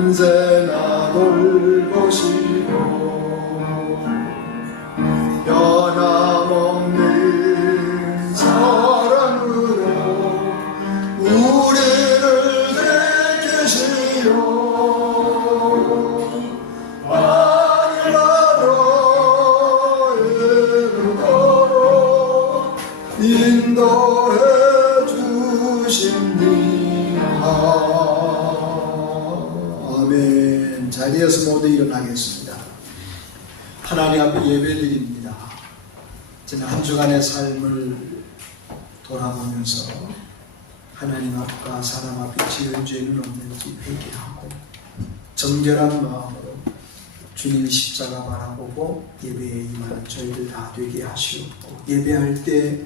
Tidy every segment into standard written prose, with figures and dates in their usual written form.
언제나 돌보시고 변함없는 사랑으로 우리를 지키시오. 하늘나라의 걸어 인도해 주십니다. 아멘. 자리에서 모두 일어나겠습니다. 하나님 앞에 예배드립니다. 저는 한 주간의 삶을 돌아보면서 하나님 앞과 사람 앞에 지은 죄는 없는지 회개하고 정결한 마음으로 주님의 십자가 바라보고 예배에 임하는 저희들 다 되게 하시옵고, 예배할 때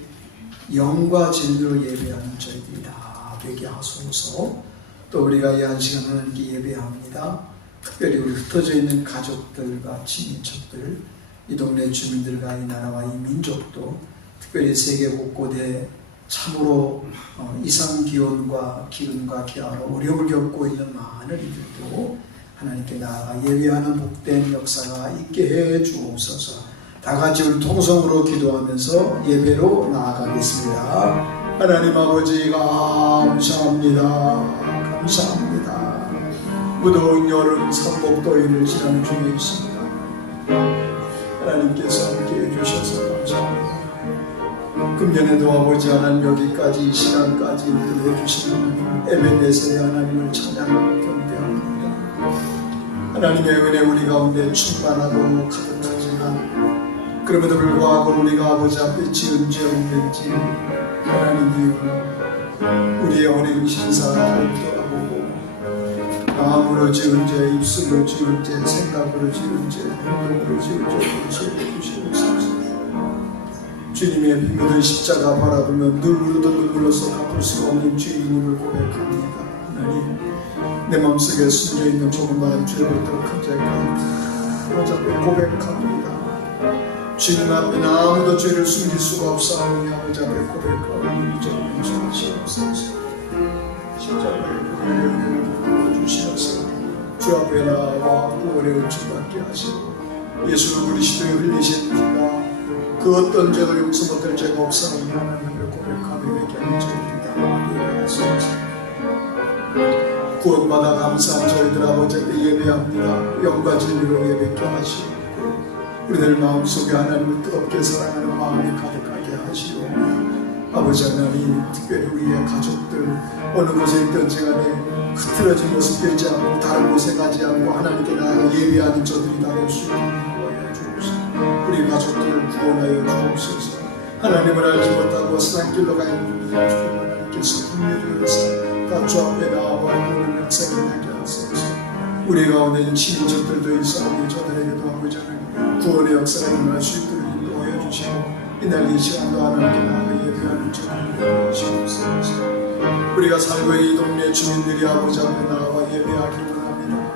영과 진리로 예배하는 저희들이 다 되게 하소서. 또 우리가 이 한 시간 하나님께 예배합니다. 특별히 우리 흩어져 있는 가족들과 친인척들, 이 동네 주민들과 이 나라와 이 민족도, 특별히 세계 곳곳에 참으로 이상기온과 기근과 기아로 어려움을 겪고 있는 많은 이들도 하나님께 나아가 예배하는 복된 역사가 있게 해 주옵소서. 다 같이 우리 통성으로 기도하면서 예배로 나아가겠습니다. 하나님 아버지 감사합니다. 감사합니다. 무더운 여름 삼복더위를 지나는 중에 있습니다. 하나님께서 함께해 주셔서 감사합니다. 금년에도 아버지 하나님 여기까지 이 시간까지 인도해 주신 하나님 에베네셀의 하나님을 찬양하고 경배합니다. 하나님의 은혜 우리 가운데 충만하고 가득하지만 그럼에도 불구하고 우리가 아버지 앞에 지은 죄 없는지 하나님이여 우리의 어린 신사를 돌아보고 마음으로 지은 죄, 입술로 지은 죄, 생각으로 지은 죄, 행동으로 지은 죄를 용서해 주시옵소서. 주님의 피 묻은 십자가 바라보면 눈물로도 눈물로서 갚을 수가 없는 죄인임을 고백합니다. 하나님, 내 마음속에 숨겨있는 조그마한 죄부터 큰 죄까지 아버지 앞에 고백합니다. 주님 앞에 아무도 죄를 숨길 수가 없사오니 아버지 앞에 고백하고 이제는 용서하시옵소서. 십자가의 구원의 은혜를 부어주시옵소서. 주 앞에 나와 구원의 은총 받게 하시고 예수 그리스도의 흘리신 피가 그 어떤 죄도 용서 못할 죄가 없사오니 하나님을 고백하며 회개하는 저희들이다 되게 하소서. 구원받아 감사한 저희들 아버지 앞에 예배합니다. 영과 진리로 예배케 하시고 우리들 마음속에 하나님을 뜨겁게 사랑하는 마음이 가득하게 하시오. 아버지 하나님, 특별히 우리의 가족들 어느 곳에 있든지 간에 흐트러진 모습 되지 않고 다른 곳에 가지 않고 하나님께 나아가 예배하는 저들이 다 될 수 있는 거하여 주옵소서. 우리 가족들을 구원하여 주옵소서. 하나님을 알지 못하고 세상길로 가 있는 하나님께서 분명히 여기서 다 주 앞에 나와 구원의 역사가 나게 하소서. 우리 가운데 있는 친인척들도 있사오니 저들에게도 아버지 하나님 구원의 역사가 일어날 수 있도록 인도하여 주시고 이날 이 시간도 하나님께 나아가 예배하는 저들을 주시옵소서. 우리가 살고 있는 이 동네 주민들이 아버지 앞에 나아가 예배하기 원합니다.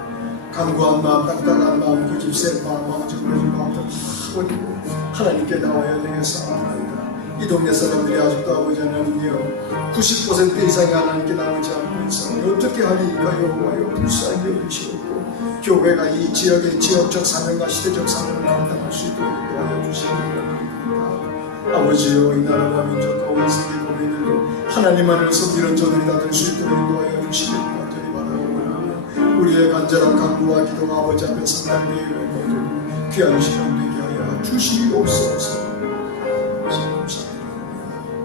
간구한 마음, 딱딱한 마음, 고집센 마음, 정거진 마음들 다 버리고 하나님께 나와야 되겠사옵나이다. 이 동네 사람들이 아직도 아버지 하나님이여 90% 이상이 하나님께 나오지 않고 있사오니 어떻게 하리까 여호와여 불쌍히 여기시옵고 교회가 이 지역의 지역적 사명과 시대적 사명을 감당할 수 있도록 도와여 주시기 바랍니다. 아버지여 이 나라와 민족과 온 세계 국민들도 하나님만을 섬기는 저들이 다 될 수 있도록 도와여 주시기 간절히 바라고 원하며 우리의 간절한 간구와 기도가 아버지 앞에 상달되어 있는 귀한 시간 되게 하여 주시옵소서.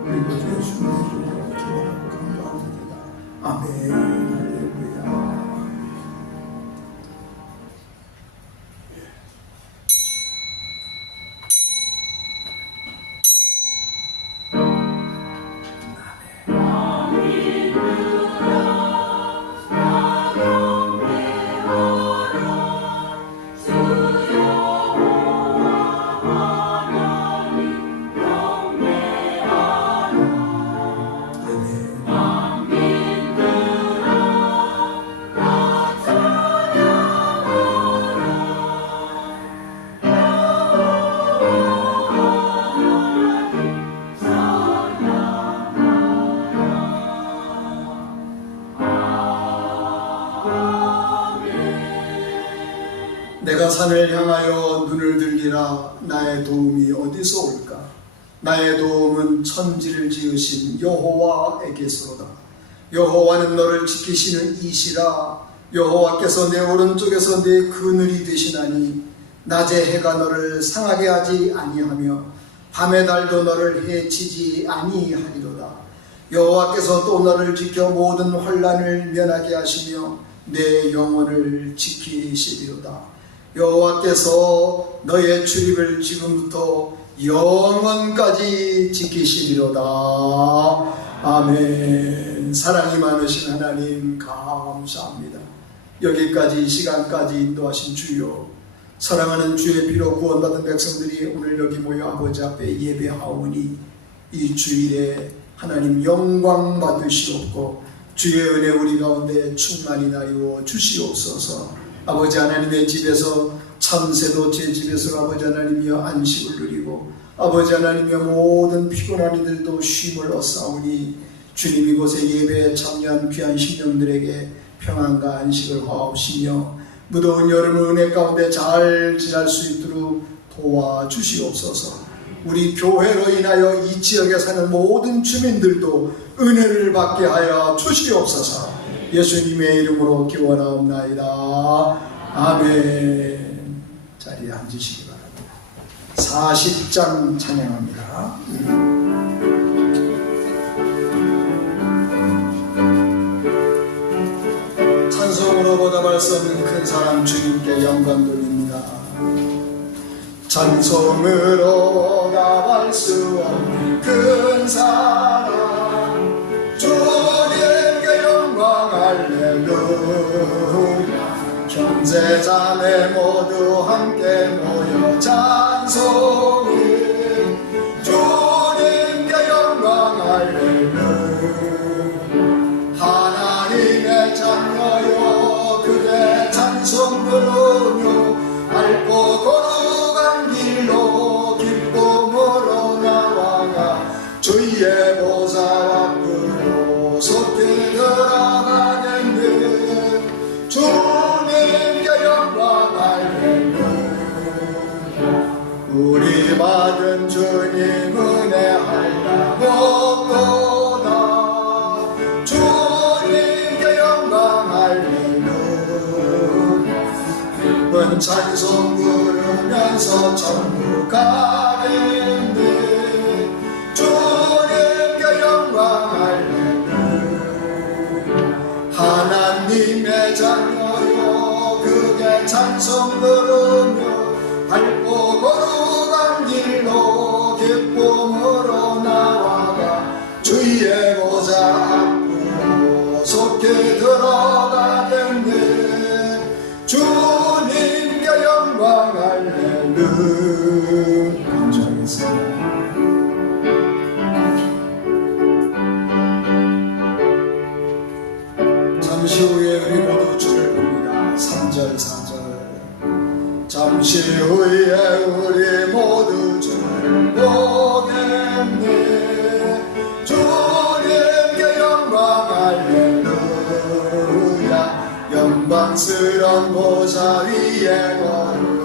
그리고 예수님의 이름으로 기도하고 감사합니다. 아멘. 할렐루야. 아멘. 내가 산을 향하여 눈을 들리라. 나의 도움이 어디서 올까? 나의 도움은 천지를 지으신 여호와에게서로다. 여호와는 너를 지키시는 이시라. 여호와께서 내 오른쪽에서 내 그늘이 되시나니 낮에 해가 너를 상하게 하지 아니하며 밤의 달도 너를 해치지 아니하리로다. 여호와께서 또 너를 지켜 모든 환난을 면하게 하시며 내 영혼을 지키시리로다. 여호와께서 너의 출입을 지금부터 영원까지 지키시리로다. 아멘. 사랑이 많으신 하나님 감사합니다. 여기까지 이 시간까지 인도하신 주여, 사랑하는 주의 피로 구원받은 백성들이 오늘 여기 모여 아버지 앞에 예배하오니 이 주일에 하나님 영광 받으시옵고 주의 은혜 우리 가운데 충만히 나이워 주시옵소서. 아버지 하나님의 집에서 참새도 제 집에서 아버지 하나님이여 안식을 누리고 아버지 하나님이여 모든 피곤한 이들도 쉼을 얻사오니 주님 이곳에 예배에 참여한 귀한 심령들에게 평안과 안식을 허하옵시며 무더운 여름 은혜 가운데 잘 지날 수 있도록 도와주시옵소서. 우리 교회로 인하여 이 지역에 사는 모든 주민들도 은혜를 받게 하여 주시옵소서. 예수님의 이름으로 기원하옵나이다. 아멘. 자리에 앉으시기 바랍니다. 40장 찬양합니다. 찬송으로 보답할 수 없는 큰 사랑 주님께 영광 돌립니다. 찬송으로 보답할 수 없는 큰 사랑 주님께 영광 할렐루야. 형제자매 모두 함께 모여 찬송이 주님께 영광 할렐루야. 하나님의 자녀여 그대 찬송 부르며 밟고 걸어간 길로 기쁨으로 나와가 주의 보좌 앞으로 속히 들어가겠네. 주님께 영광 할렐루야. 우리 받은 주님 은혜 할라고도다. 주님께 영광 할렐루야. 기쁜 찬송 부르면서 천국 가겠네. 주님께 영광 할렐루야. 하나님의 자녀요 그게 찬송 부르며 밟고 걸어간 길로 기쁨으로 나와가 주의 보좌 앞으로 속히 들어가겠네. 주님께 영광 할렐루야. 감사하겠습니다. 잠시 후에 우리 모두 주를 봅니다. 3절 4절. 잠시 후에 우리 모두 주를 보겠네. 주님께 영광 할렐루야. 영광스러운 보좌 위에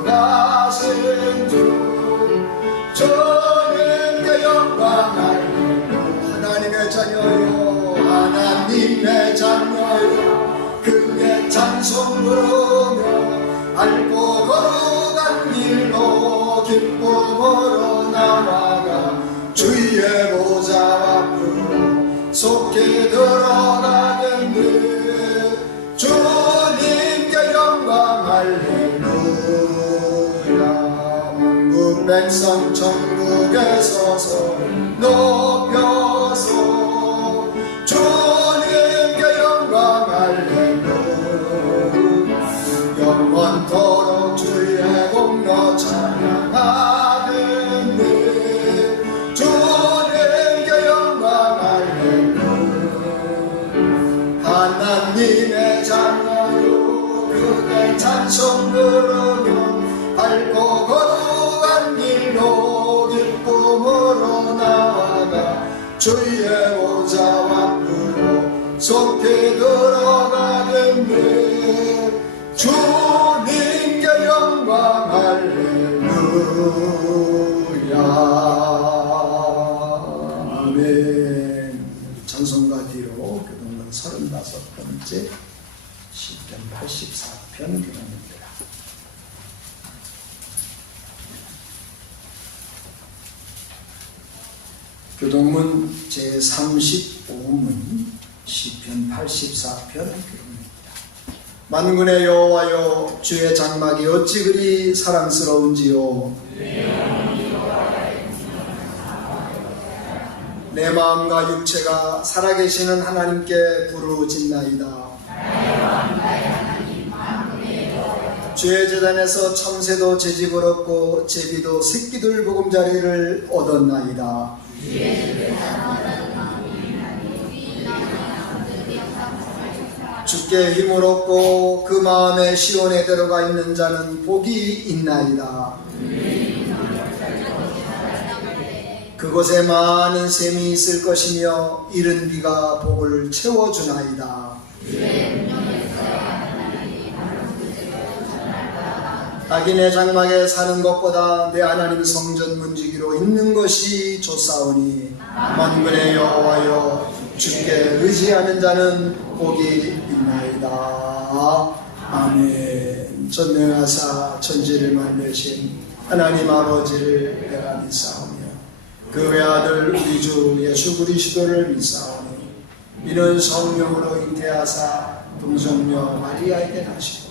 거룩하신 주 주님께 영광 할렐루야. 하나님의 자녀요 하나님의 자녀요 그의 찬송 부르며 밟고 걸어간 길로 기쁨으로 나아가 주의 보좌 앞으로 속히 들어가겠네. 주님께 영광 할렐루야. 만국 백성 천국에 서서 높여서 주님께 영광 할렐루야. 영원토록 주의 공로 찬양하겠네. 주님께 영광 할렐루야. 하나님의 자녀요 그대 찬송 부르며 밟고 걸어간 길로 기쁨으로 나아가 주의 보좌 앞으로 속히 들어가겠네. 주님께 영광 아멘. 찬송가 뒤로 교동문 35번째 시편 84편 교동문입니다. 교동문 제35문 시편 84편 교동문입니다. 만군의 여호와여, 주의 장막이 어찌 그리 사랑스러운지요. 내 마음과 육체가 살아계시는 하나님께 부르짖나이다. 주의 제단에서 참새도 채집을 얻고 제비도 새끼들 보금자리를 얻었나이다. 주께 힘을 얻고 그 마음에 시온에 들어가 있는 자는 복이 있나이다. 그곳에 많은 샘이 있을 것이며 이른 비가 복을 채워주나이다. 악인의 장막에 사는 것보다 내 하나님 성전 문지기로 있는 것이 좋사오니 만군의 여호와여, 주께 의지하는 자는 복이 있나이다. 아멘. 전능하사 천지를 만드신 하나님 아버지를 내가 믿사오니 그 외아들 우리 주 예수 그리스도를 믿사오니 이는 성령으로 잉태하사 동정녀 마리아에게 나시고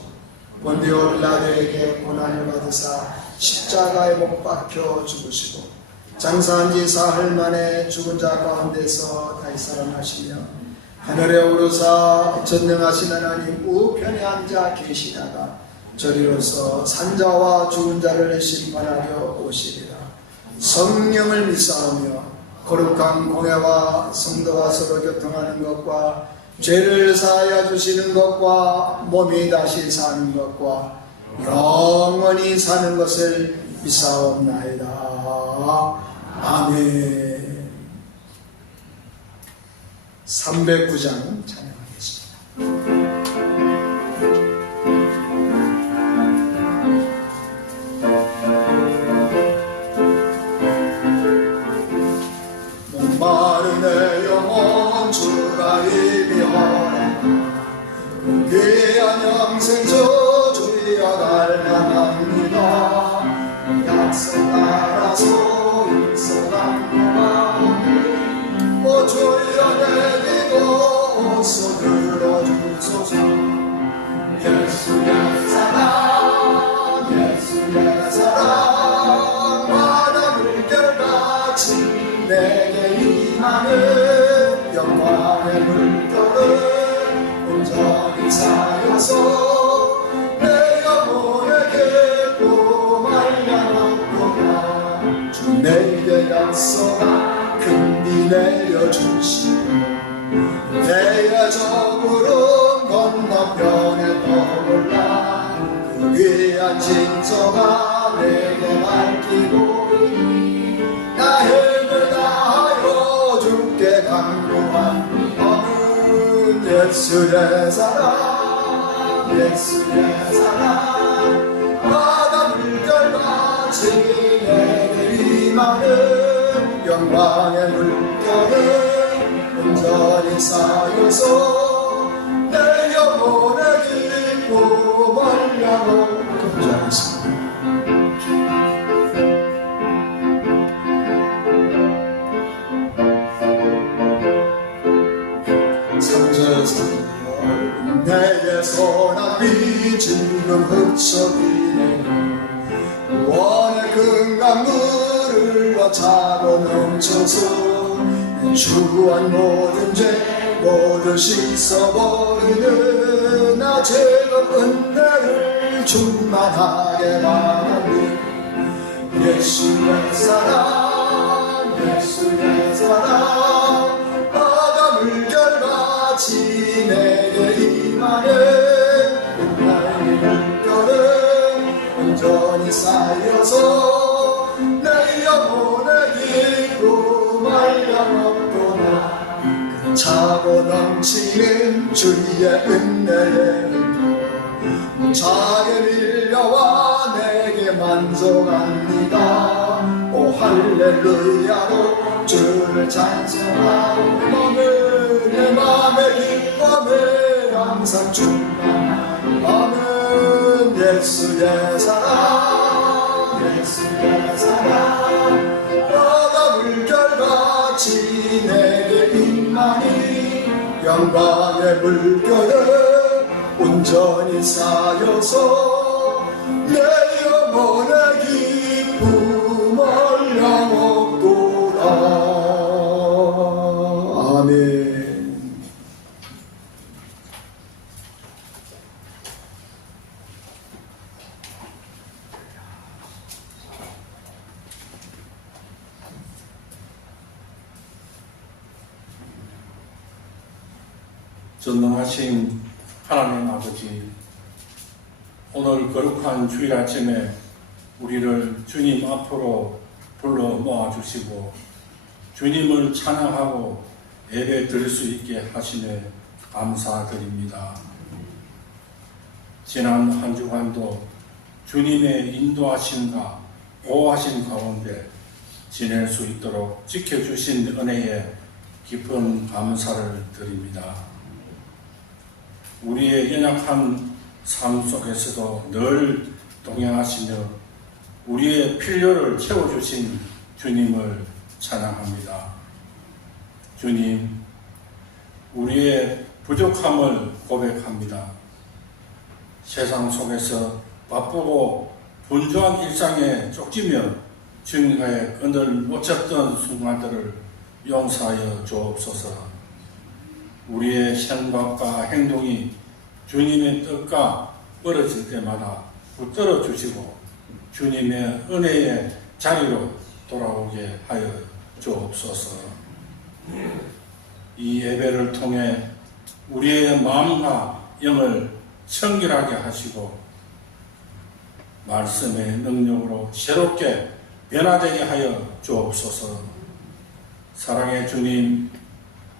본디오 빌라도에게 고난을 받으사 십자가에 못 박혀 죽으시고 장사한 지 사흘 만에 죽은 자 가운데서 다시 살아나시며 하늘에 오르사 전능하신 하나님 우편에 앉아 계시다가 저리로서 산자와 죽은 자를 심판하려 오시리라. 성령을 믿사오며 거룩한 공회와 성도와 서로 교통하는 것과 죄를 사하여 주시는 것과 몸이 다시 사는 것과 영원히 사는 것을 믿사옵나이다. 아멘. 309장 찬양하겠습니다. 목마른 내 영혼 주가 이비하라. 귀한 영생 저주여 갈망합니다. 약속 따라서 일서간 구하오니 오 주여 내 기도 어서 들어주소서. 예수의 사랑 예수의 사랑 바다 물결같이 내게 임하는 영광의 물결을 온전히 사여서 내 영혼에게 또 말려놓구나. 주 내게 약속한 큰 비 내려주시고 내 적으로 건너편에 떠올라 그 귀한 징조가 내게 밝히고 나 힘을 다하여 주께 간구하는 예수의 사랑 예수의 사랑 바다 물결같이 내게 임하는 영광의 물결을 온전히 쌓여서 내 영혼에 깊고 말려고 감사하겠습니다. 내게 선한 비 지금 흡수이네. 원의 금강물을 차고 넘쳐서 주한 모든 죄 모두 씻어버리는 나 즐거운 은혜를 충만하게 바라니 예수의 사랑 예수의 사랑 바다 물결같이 내게 임하는 은혜의 물결을 온전히 쌓여서 내 영혼에 깊고 말려먹도나 그 차고 넘치는 주의 은혜의 물결 차게 밀려와 내게 영광에 만족합니다. 오 할렐루야로 주를 찬송하오. 내 맘의 기쁨에 항상 충만한 나는 예수의 사랑, 예수의 사랑. 바다 물결같이 내게 임하니 영광의 물결에 온전히 쌓여서 내 영혼의 기쁨을 향하도다. 아멘. 전능하신 하나님 아버지, 오늘 거룩한 주일 아침에 우리를 주님 앞으로 불러 모아주시고 주님을 찬양하고 예배 드릴 수 있게 하시며 감사드립니다. 지난 한 주간도 주님의 인도하심과 보호하심 가운데 지낼 수 있도록 지켜주신 은혜에 깊은 감사를 드립니다. 우리의 연약한 삶 속에서도 늘 동행하시며 우리의 필요를 채워주신 주님을 찬양합니다. 주님, 우리의 부족함을 고백합니다. 세상 속에서 바쁘고 분주한 일상에 쫓기며 주님과의 끈을 못 잡던 순간들을 용서하여 주옵소서. 우리의 생각과 행동이 주님의 뜻과 멀어질 때마다 붙들어 주시고 주님의 은혜의 자리로 돌아오게 하여 주옵소서. 이 예배를 통해 우리의 마음과 영을 청결하게 하시고 말씀의 능력으로 새롭게 변화되게 하여 주옵소서. 사랑의 주님,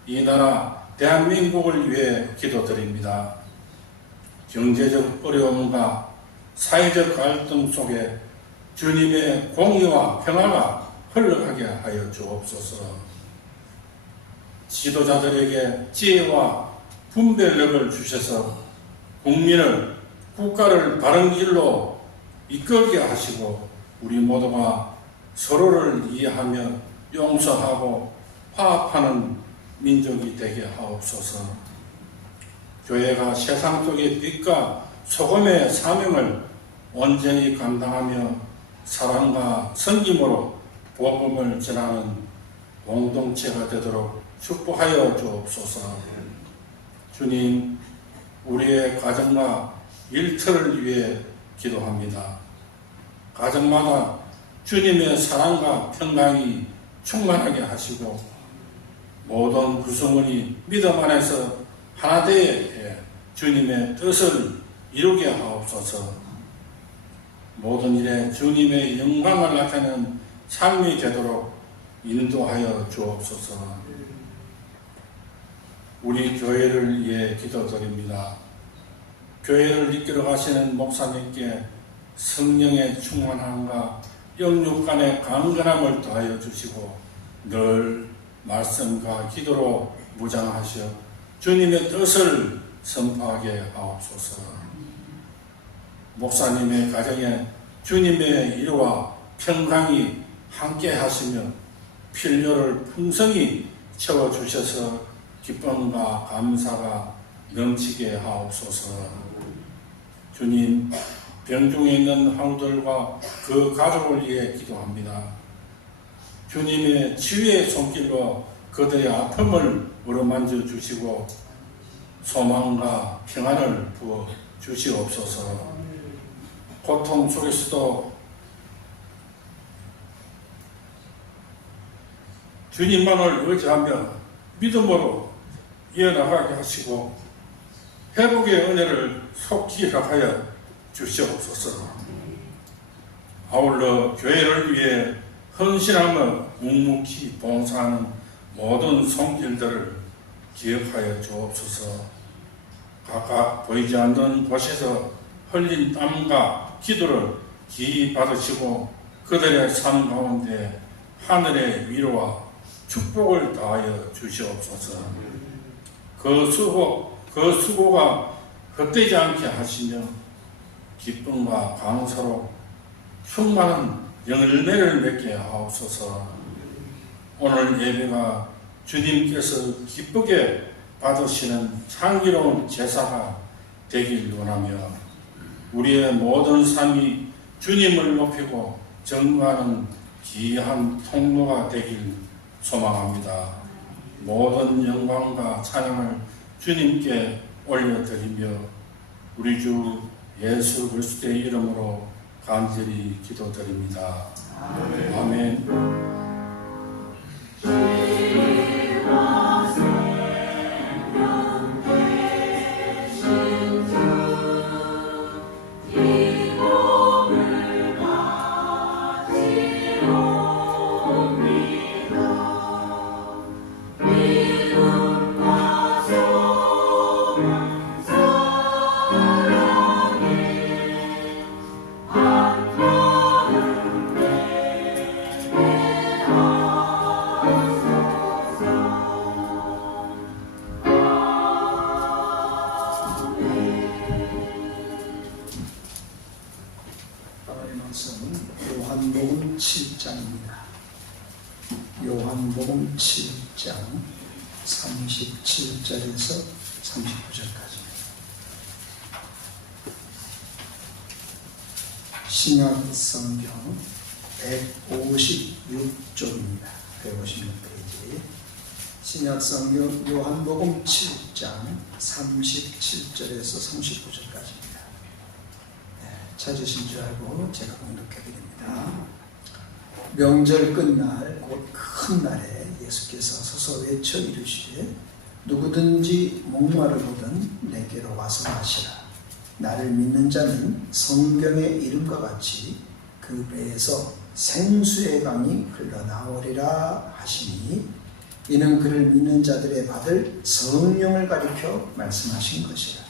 이 나라 대한민국을 위해 기도드립니다. 경제적 어려움과 사회적 갈등 속에 주님의 공의와 평화가 흘러가게 하여 주옵소서. 지도자들에게 지혜와 분별력을 주셔서 국민을, 국가를 바른 길로 이끌게 하시고 우리 모두가 서로를 이해하며 용서하고 화합하는 민족이 되게 하옵소서. 교회가 세상 속의 빛과 소금의 사명을 온전히 감당하며 사랑과 섬김으로 복음을 전하는 공동체가 되도록 축복하여 주옵소서. 주님, 우리의 가정과 일터를 위해 기도합니다. 가정마다 주님의 사랑과 평강이 충만하게 하시고 모든 구성원이 믿음 안에서 하나 되어 주님의 뜻을 이루게 하옵소서. 모든 일에 주님의 영광을 나타내는 삶이 되도록 인도하여 주옵소서. 우리 교회를 위해 기도드립니다. 교회를 이끌어 가시는 목사님께 성령의 충만함과 영육 간의 강건함을 더하여 주시고 늘 말씀과 기도로 무장하셔 주님의 뜻을 선포하게 하옵소서. 목사님의 가정에 주님의 일과 평강이 함께 하시며 필요를 풍성히 채워주셔서 기쁨과 감사가 넘치게 하옵소서. 주님, 병중에 있는 환우들과 그 가족을 위해 기도합니다. 주님의 치유의 손길로 그들의 아픔을 어루만져 주시고 소망과 평안을 부어 주시옵소서. 고통 속에서도 주님만을 의지하며 믿음으로 이어나가게 하시고 회복의 은혜를 속히 허락하여 주시옵소서. 아울러 교회를 위해 헌신하며 묵묵히 봉사하는 모든 손길들을 기억하여 주옵소서. 각각 보이지 않는 곳에서 흘린 땀과 기도를 기이 받으시고 그들의 삶 가운데 하늘의 위로와 축복을 다하여 주시옵소서. 그 수고가 헛되지 않게 하시며 기쁨과 감사로 충만한 열매를 맺게 하옵소서. 오늘 예배가 주님께서 기쁘게 받으시는 향기로운 제사가 되길 원하며 우리의 모든 삶이 주님을 높이고 증거하는 귀한 통로가 되길 소망합니다. 모든 영광과 찬양을 주님께 올려드리며 우리 주 예수 그리스도의 이름으로 간절히 기도드립니다. 아멘. 요한복음 7장입니다. 요한복음 7장 37절에서 39절까지입니다. 신약 성경 156쪽입니다. 156페이지. 신약 성경 요한복음 7장 37절에서 39절까지입니다. 찾으신 줄 알고 제가 공독해드립니다. 명절 끝날 곧 큰 날에 예수께서 서서 외쳐 이르시되 누구든지 목마르거든 내게로 와서 마시라. 나를 믿는 자는 성경의 이름과 같이 그 배에서 생수의 강이 흘러나오리라 하시니 이는 그를 믿는 자들의 받을 성령을 가리켜 말씀하신 것이라.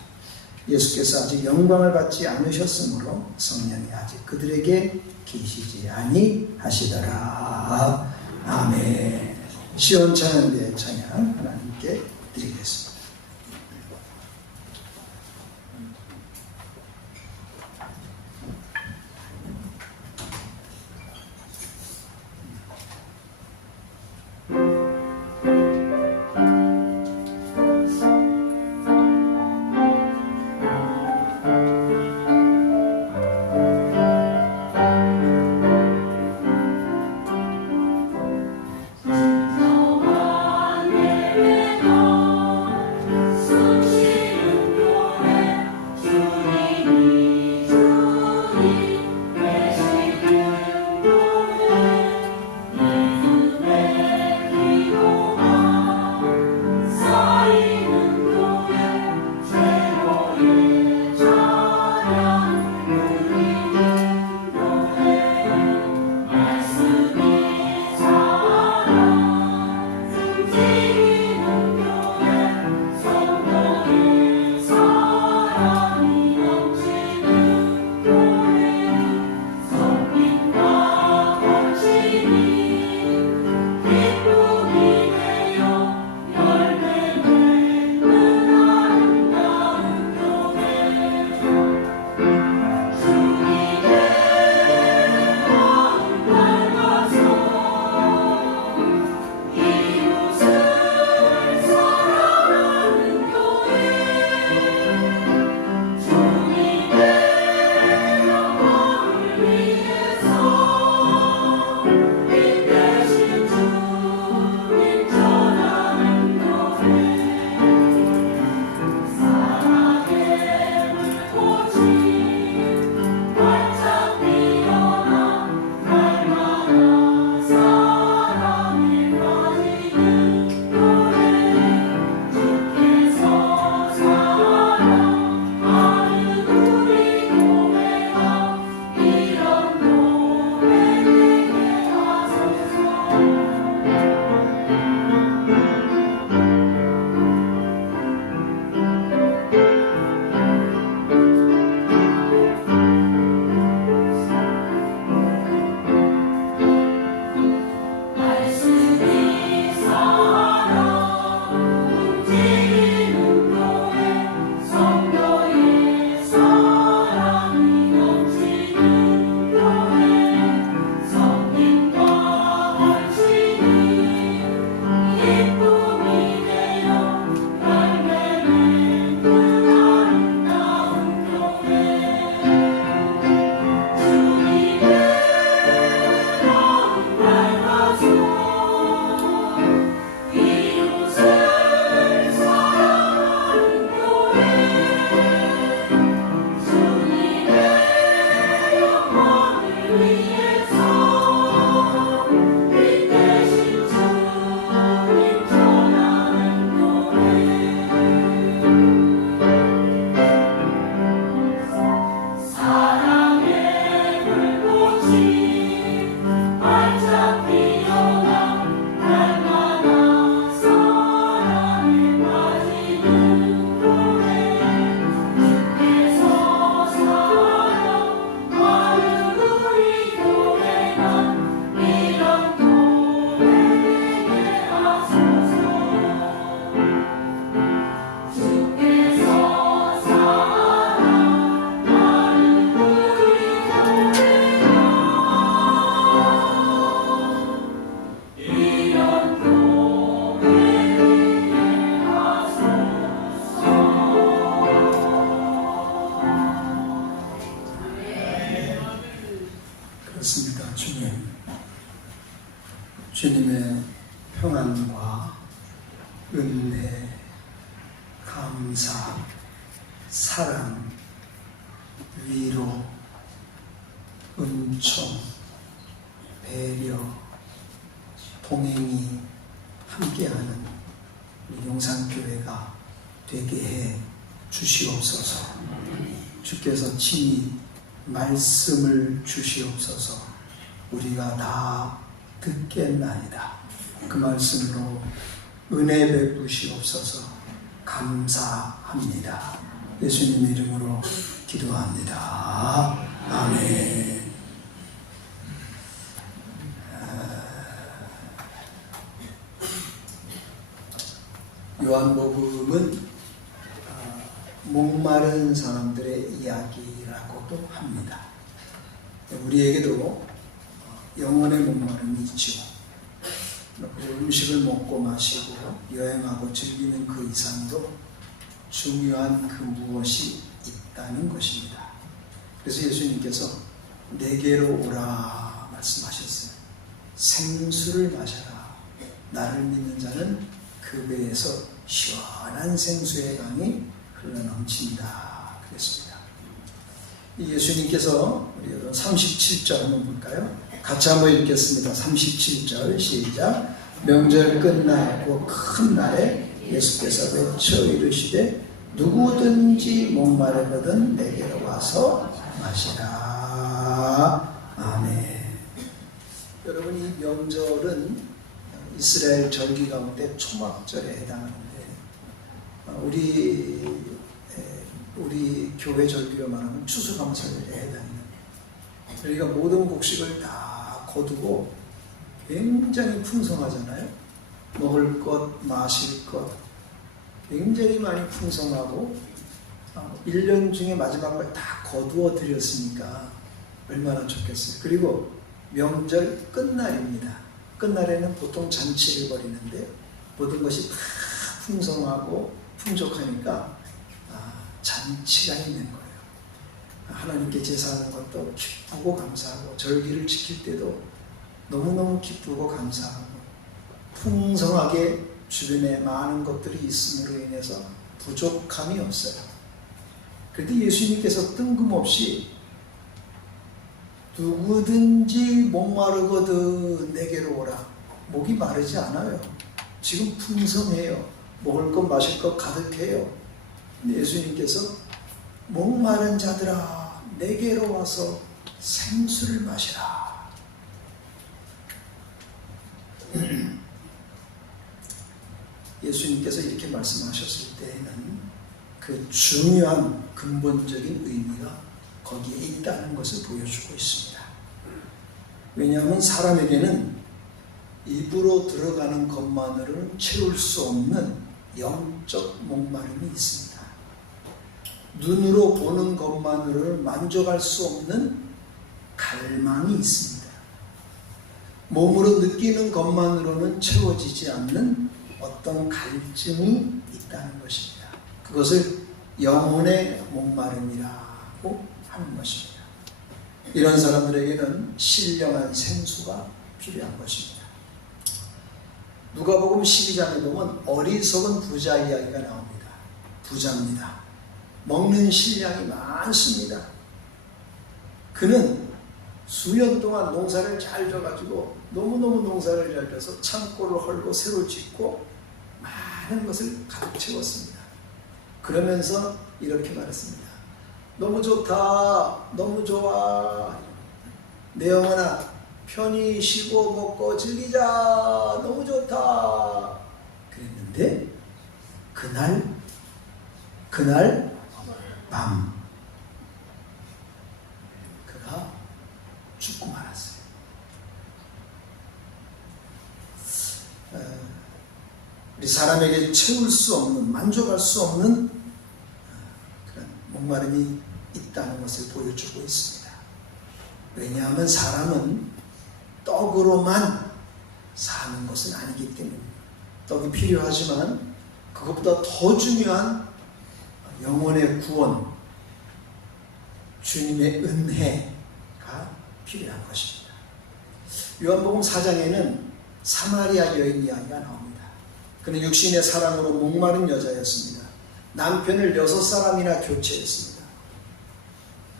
예수께서 아직 영광을 받지 않으셨으므로 성령이 아직 그들에게 계시지 아니하시더라. 아멘. 시온찬양대 찬양 하나님께 드리겠습니다. 그렇습니다. 주님의 평안과 은혜, 감사, 사랑, 위로, 은총, 배려, 동행이 함께하는 우리 용산교회가 되게 해 주시옵소서. 주께서 친히 말씀을 주시옵소서. 우리가 다 듣겠나이다. 그 말씀으로 은혜 베푸시옵소서. 감사합니다. 예수님 이름으로 기도합니다. 아멘. 요한복음은 목마른 사람들의 이야기라고도 합니다. 우리에게도 영혼의 목마름이 있죠. 음식을 먹고 마시고 여행하고 즐기는 그 이상도 중요한 그 무엇이 있다는 것입니다. 그래서 예수님께서 내게로 오라 말씀하셨어요. 생수를 마셔라. 나를 믿는 자는 그 배에서 시원한 생수의 강이 흘러넘친다 그랬습니다. 예수님께서 우리 37절 한번 볼까요? 같이 한번 읽겠습니다. 37절 시작. 명절 끝나고 큰 날에 예수께서 외쳐 이르시되 누구든지 목마르거든 내게로 와서 마시라. 아멘. 여러분, 이 명절은 이스라엘 절기 가운데 초막절에 해당하는데 우리 교회 절기로 말하면 추수감사절에 해당합니다. 저희가 모든 곡식을 다 거두고 굉장히 풍성하잖아요. 먹을 것, 마실 것 굉장히 많이 풍성하고 1년 중에 마지막을 다 거두어 드렸으니까 얼마나 좋겠어요. 그리고 명절 끝날입니다. 끝날에는 보통 잔치를 벌이는데 모든 것이 다 풍성하고 풍족하니까 잔치가 있는 거예요. 하나님께 제사하는 것도 기쁘고 감사하고 절기를 지킬 때도 너무너무 기쁘고 감사하고 풍성하게 주변에 많은 것들이 있음으로 인해서 부족함이 없어요. 그런데 예수님께서 뜬금없이 누구든지 목마르거든 내게로 오라. 목이 마르지 않아요. 지금 풍성해요. 먹을 것 마실 것 가득해요. 근데 예수님께서 목마른 자들아 내게로 와서 생수를 마시라. 예수님께서 이렇게 말씀하셨을 때에는 그 중요한 근본적인 의미가 거기에 있다는 것을 보여주고 있습니다. 왜냐하면 사람에게는 입으로 들어가는 것만으로는 채울 수 없는 영적 목마름이 있습니다. 눈으로 보는 것만으로는 만족할 수 없는 갈망이 있습니다. 몸으로 느끼는 것만으로는 채워지지 않는 어떤 갈증이 있다는 것입니다. 그것을 영혼의 목마름이라고 하는 것입니다. 이런 사람들에게는 신령한 생수가 필요한 것입니다. 누가복음 12장에 보면 어리석은 부자 이야기가 나옵니다. 부자입니다. 먹는 식량이 많습니다. 그는 수년 동안 농사를 잘 져가지고 너무너무 농사를 잘 져서 창고를 헐고 새로 짓고 많은 것을 가득 채웠습니다. 그러면서 이렇게 말했습니다. 너무 좋다. 너무 좋아. 내 영혼아 편히 쉬고 먹고 즐기자. 너무 좋다. 그랬는데 그날 밤 그가 죽고 말았어요. 우리 사람에게 채울 수 없는, 만족할 수 없는 그런 목마름이 있다는 것을 보여주고 있습니다. 왜냐하면 사람은 떡으로만 사는 것은 아니기 때문입니다. 떡이 필요하지만 그것보다 더 중요한 영혼의 구원, 주님의 은혜가 필요한 것입니다. 요한복음 4장에는 사마리아 여인 이야기가 나옵니다. 그는 육신의 사랑으로 목마른 여자였습니다. 남편을 6사람이나 교체했습니다.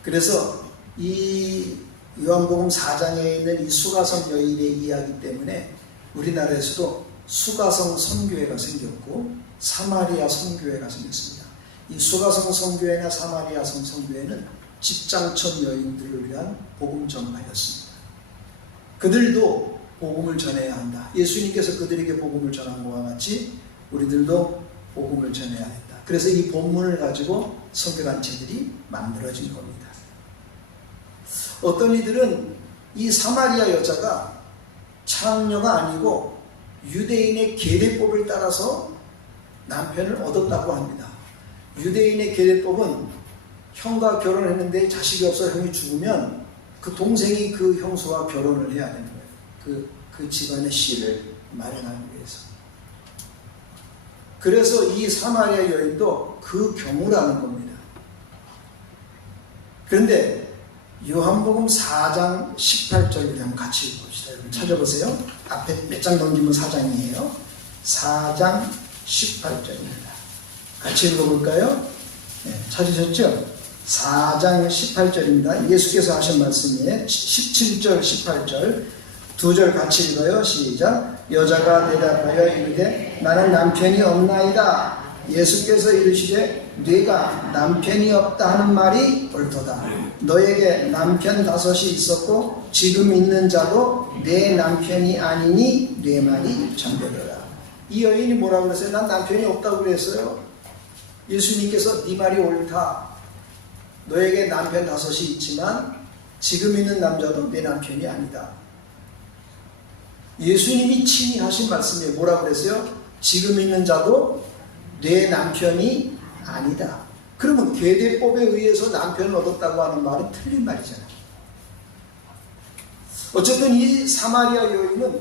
그래서 이 요한복음 4장에 있는 이 수가성 여인의 이야기 때문에 우리나라에서도 수가성 선교회가 생겼고 사마리아 선교회가 생겼습니다. 이 수가성 선교회나 사마리아 선교회는 집장촌 여인들을 위한 복음 전파였습니다. 그들도 복음을 전해야 한다. 예수님께서 그들에게 복음을 전한 것과 같이 우리들도 복음을 전해야 한다. 그래서 이 본문을 가지고 선교단체들이 만들어진 겁니다. 어떤 이들은 이 사마리아 여자가 창녀가 아니고 유대인의 계례법을 따라서 남편을 얻었다고 합니다. 유대인의 계례법은 형과 결혼했는데 자식이 없어 형이 죽으면 그 동생이 그 형수와 결혼을 해야 되는 거예요. 그 집안의 씨를 마련하기 위해서. 그래서 이 사마리아 여인도 그 경우라는 겁니다. 그런데 요한복음 4장 18절을 한번 같이 읽어봅시다. 여러분 찾아보세요. 앞에 몇 장 넘기면 4장이에요. 4장 18절입니다. 같이 읽어볼까요? 네, 찾으셨죠? 4장 18절입니다. 예수께서 하신 말씀이에요. 17절, 18절 두 절 같이 읽어요. 시작. 여자가 대답하여 이르되 나는 남편이 없나이다. 예수께서 이르시되 네가 남편이 없다 하는 말이 옳도다. 너에게 남편 5이 있었고 지금 있는 자도 내 남편이 아니니 네 말이 참되더라. 이 여인이 뭐라고 그랬어요? 난 남편이 없다고 그랬어요. 예수님께서 네 말이 옳다. 너에게 남편 5이 있지만 지금 있는 남자도 내 남편이 아니다. 예수님이 친히 하신 말씀이에요. 뭐라고 그랬어요? 지금 있는 자도 내 남편이 아니다. 그러면 계례법에 의해서 남편을 얻었다고 하는 말은 틀린 말이잖아요. 어쨌든 이 사마리아 여인은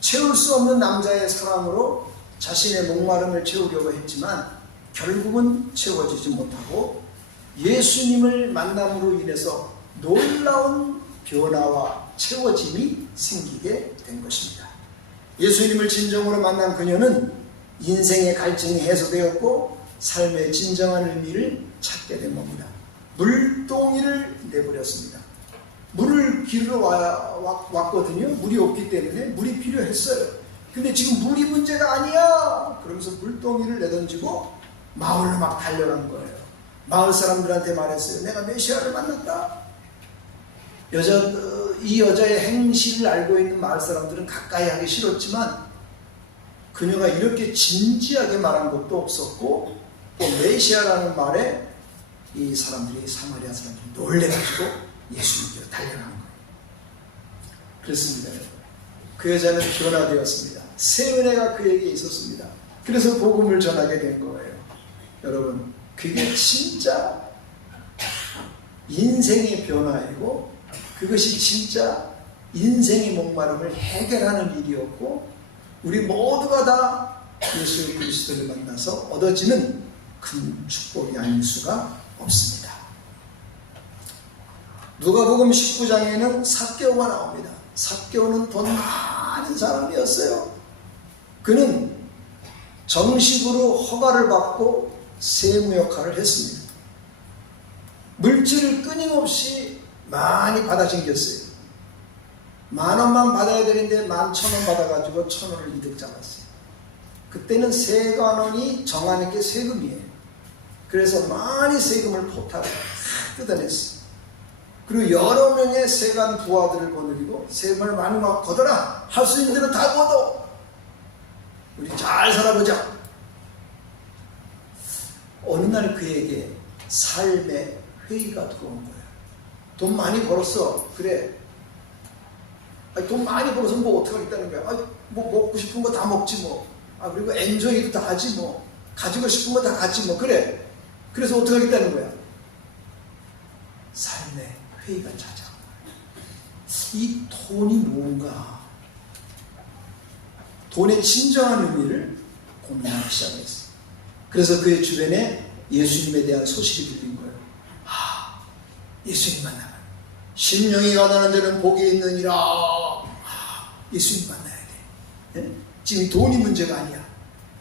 채울 수 없는 남자의 사랑으로 자신의 목마름을 채우려고 했지만 결국은 채워지지 못하고 예수님을 만남으로 인해서 놀라운 변화와 채워짐이 생기게 된 것입니다. 예수님을 진정으로 만난 그녀는 인생의 갈증이 해소되었고 삶의 진정한 의미를 찾게 된 겁니다. 물동이를 내버렸습니다. 물을 기르러 왔거든요. 물이 없기 때문에 물이 필요했어요. 근데 지금 물이 문제가 아니야. 그러면서 물동이를 내던지고 마을로 막 달려간 거예요. 마을 사람들한테 말했어요. 내가 메시아를 만났다. 이 여자의 행실을 알고 있는 마을 사람들은 가까이 하기 싫었지만 그녀가 이렇게 진지하게 말한 것도 없었고 또 메시아라는 말에 이 사람들이 사마리아 사람들이 놀래가지고 예수님께로 달려간 거예요. 그렇습니다. 그 여자는 변화되었습니다. 새 은혜가 그에게 있었습니다. 그래서 복음을 전하게 된 거예요. 여러분, 그게 진짜 인생의 변화이고 그것이 진짜 인생의 목마름을 해결하는 일이었고 우리 모두가 다 예수 그리스도를 만나서 얻어지는 큰 축복이 아닐 수가 없습니다. 누가복음 19장에는 삭개오가 나옵니다. 삭개오는 돈 많은 사람이었어요. 그는 정식으로 허가를 받고 세무 역할을 했습니다. 물질을 끊임없이 많이 받아 챙겼어요. 10,000원만 받아야 되는데 11,000원 받아가지고 1,000원을 이득 잡았어요. 그때는 세관원이 정하는 게 세금이에요. 그래서 많이 세금을 포탈을 뜯어냈어요. 그리고 여러 명의 세관 부하들을 거느리고 세금을 많이 막 걷어라. 할 수 있는 대로 다 걷어. 우리 잘 살아보자. 어느 날 그에게 삶의 회의가 들어온 거예요. 돈 많이 벌었어. 그래. 아니, 돈 많이 벌어서 뭐 어떻게 하겠다는 거야. 아니, 뭐 먹고 싶은 거 다 먹지 뭐. 그리고 엔조이도 다 하지 뭐. 가지고 싶은 거 다 갖지 뭐. 그래. 그래서 어떻게 하겠다는 거야. 삶의 회의가 찾아온 거야. 이 돈이 뭔가. 돈의 진정한 의미를 고민하기 시작했어요. 그래서 그의 주변에 예수님에 대한 소식이 들린 거예요. 예수님 만나면 심령이 가난한 자는 복이 있느니라. 예수님 만나야 돼. 예? 지금 돈이 문제가 아니야.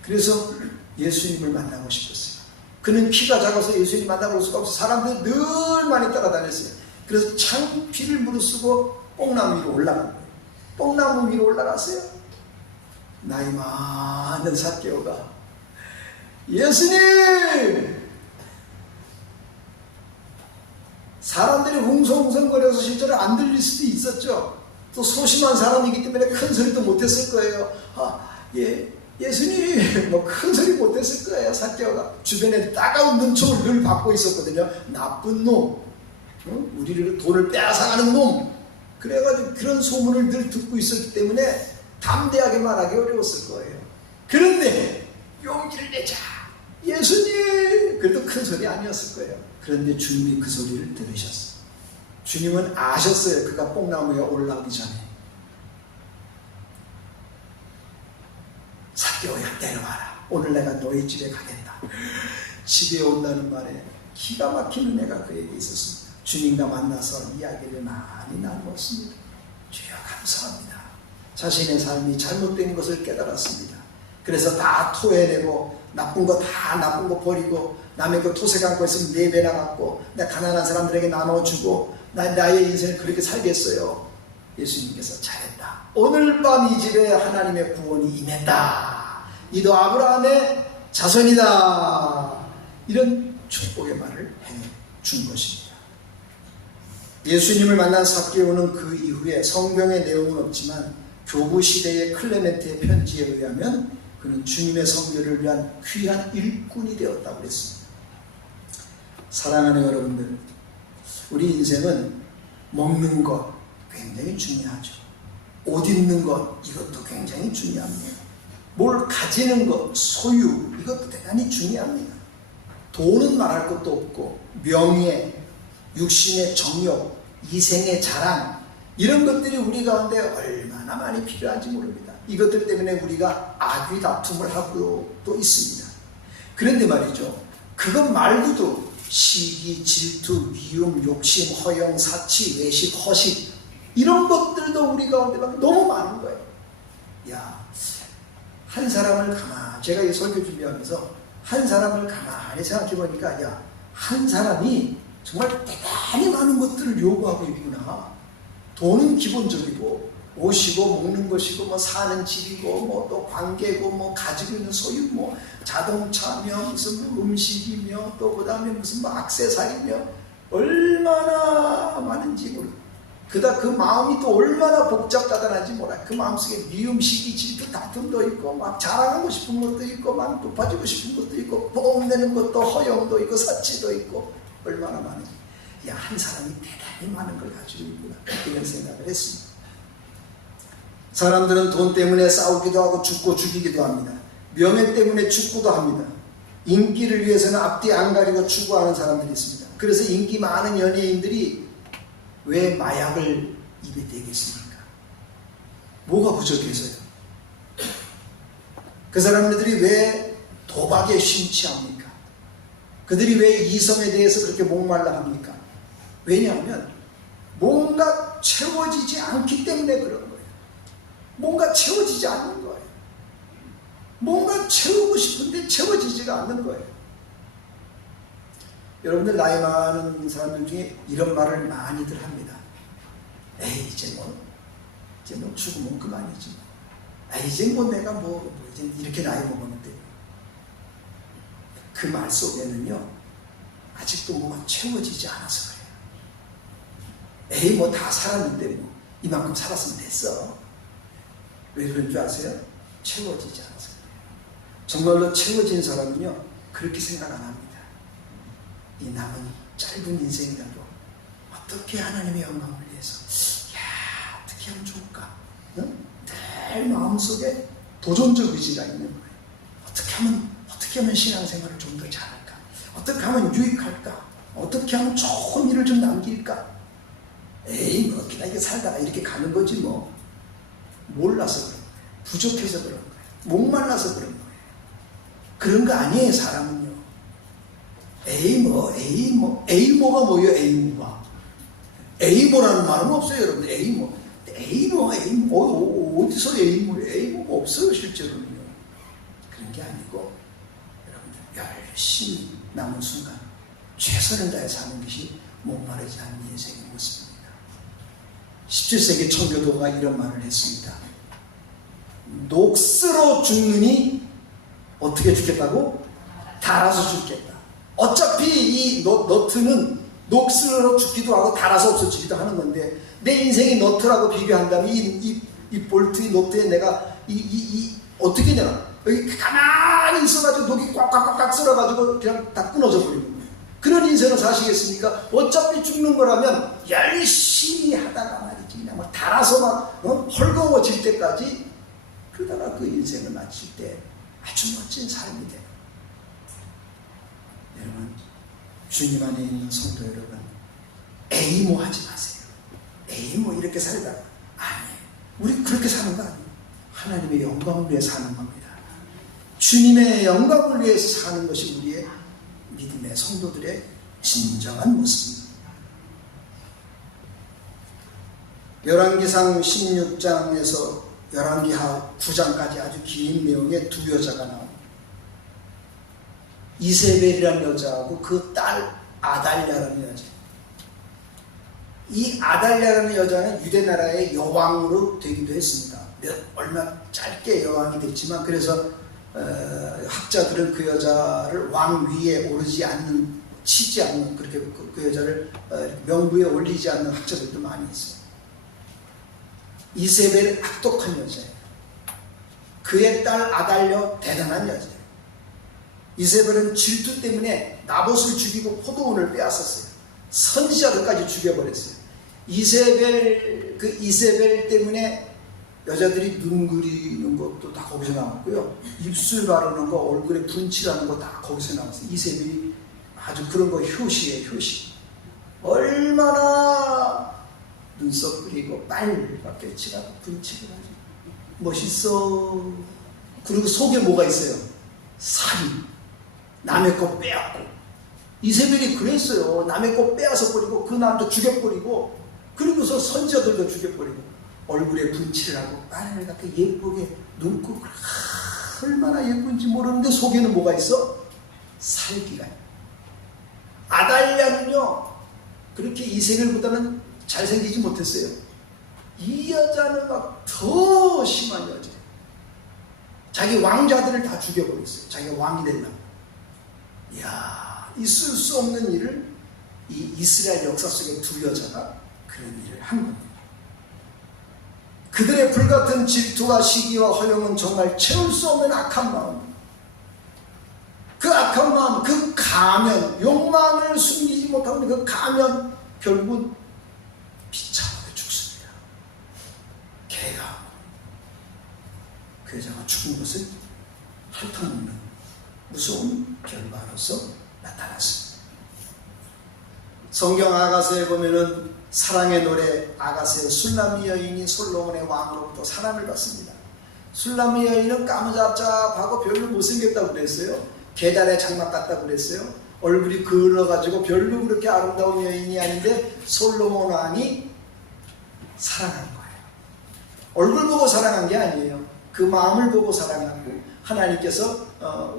그래서 예수님을 만나고 싶었어요. 그는 키가 작아서 예수님 만나볼 수가 없어. 사람들이 늘 많이 따라다녔어요. 그래서 창피를 무릅쓰고 뽕나무 위로 올라간 거예요. 뽕나무 위로 올라갔어요. 나이 많은 삭개오가 예수님! 사람들이 웅성웅성거려서 실제로 안 들릴 수도 있었죠. 또 소심한 사람이기 때문에 큰 소리도 못했을 거예요. 예수님! 뭐 큰 소리 못했을 거예요. 삭개오가 주변에 따가운 눈총을 늘 받고 있었거든요. 나쁜 놈, 우리를 돈을 빼앗아가는 놈. 그래가지고 그런 소문을 늘 듣고 있었기 때문에 담대하게 말하기 어려웠을 거예요. 그런데 용기를 내자. 예수님! 그래도 큰 소리 아니었을 거예요. 그런데 주님이 그 소리를 들으셨어요. 주님은 아셨어요. 그가 뽕나무에 올라오기 전에. 삭개오야, 내려와라. 오늘 내가 너희 집에 가겠다. 집에 온다는 말에 기가 막히는 애가 그에게 있었습니다. 주님과 만나서 이야기를 많이 나누었습니다. 주여 감사합니다. 자신의 삶이 잘못된 것을 깨달았습니다. 그래서 다 토해내고 나쁜 거 다 나쁜 거 버리고 남의 거 토색 안고 있으면 4배나 갖고 내 가난한 사람들에게 나눠주고 나의 인생을 그렇게 살겠어요. 예수님께서 잘했다. 오늘 밤 이 집에 하나님의 구원이 임했다. 이도 아브라함의 자손이다. 이런 축복의 말을 해준 것입니다. 예수님을 만난 삭개오는 그 이후에 성경의 내용은 없지만 교부 시대의 클레멘트의 편지에 의하면 그는 주님의 성교를 위한 귀한 일꾼이 되었다고 그랬습니다. 사랑하는 여러분들, 우리 인생은 먹는 것 굉장히 중요하죠. 옷 입는 것 이것도 굉장히 중요합니다. 뭘 가지는 것, 소유 이것도 대단히 중요합니다. 돈은 말할 것도 없고 명예, 육신의 정욕, 이생의 자랑 이런 것들이 우리 가운데 얼마나 많이 필요한지 모릅니다. 이것들 때문에 우리가 악의 다툼을 하고 또 있습니다. 그런데 말이죠, 그것 말고도 시기, 질투, 미움, 욕심, 허영, 사치, 외식, 허식 이런 것들도 우리 가운데 너무 많은 거예요. 한 사람을 제가 이 설교 준비하면서 한 사람을 가만히 생각해 보니까 한 사람이 정말 대단히 많은 것들을 요구하고 있구나. 돈은 기본적이고 옷이고 먹는 것이고 뭐 사는 집이고 뭐 또 관계고 뭐 가지고 있는 소유 뭐 자동차며 무슨 뭐 음식이며 또 그 다음에 무슨 뭐 액세서리며 얼마나 많은지 몰라. 그다 그 마음이 또 얼마나 복잡다단한지 몰라. 그 마음속에 미움, 시기, 질투, 다툼도 있고 막 자랑하고 싶은 것도 있고 막 높아지고 싶은 것도 있고 뽐내는 것도 허영도 있고 사치도 있고 얼마나 많은지. 한 사람이 대단히 많은 걸 가지고 있구나 이런 생각을 했습니다. 사람들은 돈 때문에 싸우기도 하고 죽고 죽이기도 합니다. 명예 때문에 죽고도 합니다. 인기를 위해서는 앞뒤 안 가리고 추구하는 사람들이 있습니다. 그래서 인기 많은 연예인들이 왜 마약을 입에 대겠습니까? 뭐가 부족해서요? 그 사람들이 왜 도박에 심취합니까? 그들이 왜 이성에 대해서 그렇게 목말라 합니까? 왜냐하면 뭔가 채워지지 않기 때문에 그런 거예요. 뭔가 채워지지 않는 거예요. 뭔가 채우고 싶은데 채워지지가 않는 거예요. 여러분들 나이 많은 사람들 중에 이런 말을 많이들 합니다. 에이 이제 뭐 죽으면 그만이지. 이제 뭐 내가 이제 이렇게 나이 먹었는데. 그 말 속에는요 아직도 뭐가 채워지지 않아서 그래요. 에이 뭐 다 살았는데 이만큼 살았으면 됐어. 왜 그런 줄 아세요? 채워지지 않아서 그래요. 정말로 채워진 사람은요 그렇게 생각 안 합니다. 이 남은 짧은 인생이라도 어떻게 하나님의 영광을 위해서 어떻게 하면 좋을까? 늘 마음속에 도전적 의지가 있는 거예요. 어떻게 하면 신앙생활을 좀 더 잘할까? 어떻게 하면 유익할까? 어떻게 하면 좋은 일을 좀 남길까? 에이 뭐 그냥 이렇게 살다가 이렇게 가는 거지 뭐. 몰라서 그런 거예요. 부족해서 그런 거예요. 목말라서 그런 거예요. 그런 거 아니에요. 사람은요. 에이 뭐가 뭐예요? 에이 뭐가 에이모라는 말은 없어요, 여러분. 에이모, 어디서 에이모가 없어요, 실제로는요. 그런 게 아니고, 여러분들 열심히 남은 순간 최선을 다해 사는 것이 목마르지 않는 인생의 모습입니다. 17세기 청교도가 이런 말을 했습니다. 녹슬어 죽느니 어떻게 죽겠다고? 달아서 죽겠다. 어차피 이 너트는 녹슬어 죽기도 하고 달아서 없어지기도 하는 건데, 내 인생이 너트라고 비교한다면 이 볼트, 이 너트에 내가 어떻게 되나? 여기 가만히 있어가지고 녹이 꽉꽉꽉 쓸어가지고 그냥 다 끊어져 버리는 거예요. 그런 인생을 사시겠습니까? 어차피 죽는 거라면 열심히 하다가 말이지, 그냥 막 달아서 막 헐거워질 때까지, 그러다가 그 인생을 마칠 때 아주 멋진 삶이 돼요. 여러분, 주님 안에 있는 성도 여러분, 에이모 하지 마세요. 에이모 이렇게 살다가, 아니에요. 우리 그렇게 사는 거 아니에요. 하나님의 영광을 위해 사는 겁니다. 주님의 영광을 위해서 사는 것이 우리의 믿음의 성도들의 진정한 모습입니다. 열왕기상 16장에서 열왕기하 9장까지 아주 긴 내용의 두 여자가 나옵니다. 이세벨이라는 여자하고 그 딸 아달랴라는 여자. 이 아달랴라는 여자는 유대 나라의 여왕으로 되기도 했습니다. 얼마 짧게 여왕이 됐지만, 그래서 학자들은 그 여자를 왕 위에 오르지 않는, 치지 않는, 그렇게 그 여자를 명부에 올리지 않는 학자들도 많이 있어요. 이세벨 악독한 여자예요. 그의 딸 아달랴 대단한 여자예요. 이세벨은 질투 때문에 나봇을 죽이고 포도원을 빼앗았어요. 선지자들까지 죽여버렸어요. 이세벨 때문에 여자들이 눈 그리는 것도 다 거기서 나왔고요. 입술 바르는 거, 얼굴에 분칠하는 거 다 거기서 나왔어요. 이세벨이 아주 그런 거 효시예요, 효시. 얼마나 눈썹 그리고 빨갛게 칠하고 분칠을 하죠. 멋있어. 그리고 속에 뭐가 있어요? 살이. 남의 거 빼앗고. 이세벨이 그랬어요. 남의 거 빼앗아 버리고 그 남자 죽여버리고, 그리고서 선지자들도 죽여버리고, 얼굴에 분칠을 하고 빨갛게 예쁘게 눈곱, 얼마나 예쁜지 모르는데 속에는 뭐가 있어? 살기가. 아달랴는요 그렇게 이세벨보다는 잘생기지 못했어요. 이 여자는 막 더 심한 여자예요. 자기 왕자들을 다 죽여버렸어요. 자기가 왕이 되려고. 이야, 있을 수 없는 일을 이 이스라엘 역사 속의 두 여자가 그런 일을 한 겁니다. 그들의 불같은 질투와 시기와 허영은 정말 채울 수 없는 악한 마음. 그 악한 마음, 그 가면, 욕망을 숨기지 못하는 그 가면, 결국은 비참하게 죽습니다. 개가 그 여자가 죽은 것을 핥아먹는 무서운 결과로서 나타났습니다. 성경 아가서에 보면은 사랑의 노래 아가서의 술람미 여인이 솔로몬의 왕으로부터 사랑을 받습니다. 술람미 여인은 까무잡잡하고 별로 못생겼다고 그랬어요. 계단에 장막 같다고 그랬어요. 얼굴이 그을러가지고 별로 그렇게 아름다운 여인이 아닌데 솔로몬 왕이 사랑한 거예요. 얼굴 보고 사랑한 게 아니에요. 그 마음을 보고 사랑하고, 하나님께서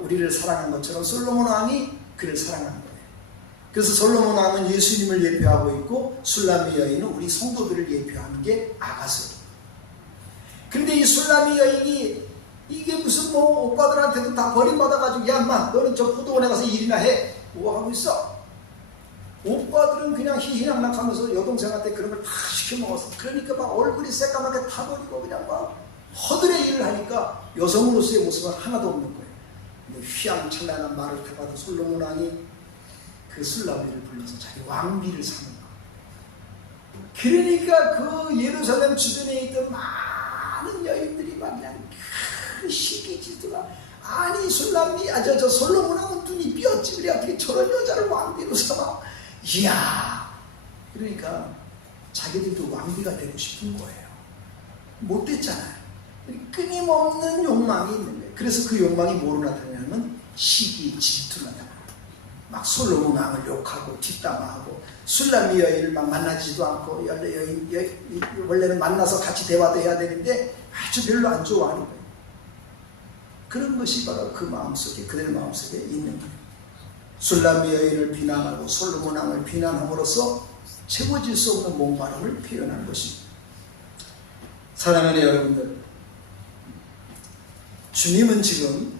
우리를 사랑한 것처럼 솔로몬 왕이 그를 사랑한 거예요. 그래서 솔로몬 왕은 예수님을 예표하고 있고, 술람미 여인은 우리 성도들을 예표하는 게 아가서예요. 그런데 이 술람미 여인이 이게 무슨 뭐 오빠들한테도 다 버림받아가지고, 야 인마 너는 저 포도원에 가서 일이나 해, 뭐 하고 있어? 오빠들은 그냥 희희낙낙하면서 여동생한테 그런 걸 다 시켜먹었어. 그러니까 막 얼굴이 새까맣게 타버리고 그냥 막 허들의 일을 하니까 여성으로서의 모습은 하나도 없는 거예요. 근데 휘황찬란한 말을 타고도 솔로몬 왕이 그 술람미를 불러서 자기 왕비를 삼은 거예요. 그러니까 그 예루살렘 주변에 있던 많은 여인들이 막 그냥 큰 시기지더라. 아니 술람미, 저 솔로몬하고 눈이 삐었지, 그래 어떻게 저런 여자를 왕비로 삼아? 이야. 그러니까 자기들도 왕비가 되고 싶은 거예요. 못 됐잖아요. 끊임없는 욕망이 있는 거예요. 그래서 그 욕망이 뭐로 나타나냐면 시기, 질투로 나타나요. 막 솔로몬 왕을 욕하고 뒷담화하고 술람미 여인을 막 만나지도 않고 원래는 만나서 같이 대화도 해야 되는데 아주 별로 안 좋아하는 거예요. 그런 것이 바로 그 마음속에, 그들 마음속에 있는 거예요. 술람미 여인을 비난하고 솔로몬 왕을 비난함으로써 채워질 수 없는 목마름을 표현한 것입니다. 사랑하는 여러분들, 주님은 지금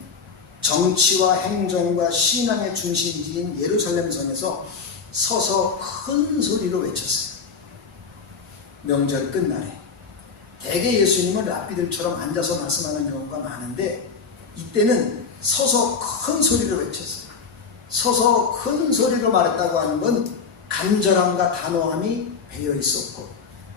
정치와 행정과 신앙의 중심지인 예루살렘 성에서 서서 큰 소리로 외쳤어요. 명절 끝날에 대개 예수님은 랍비들처럼 앉아서 말씀하는 경우가 많은데 이때는 서서 큰 소리로 외쳤어요. 서서 큰 소리로 말했다고 하는 건 간절함과 단호함이 배어 있었고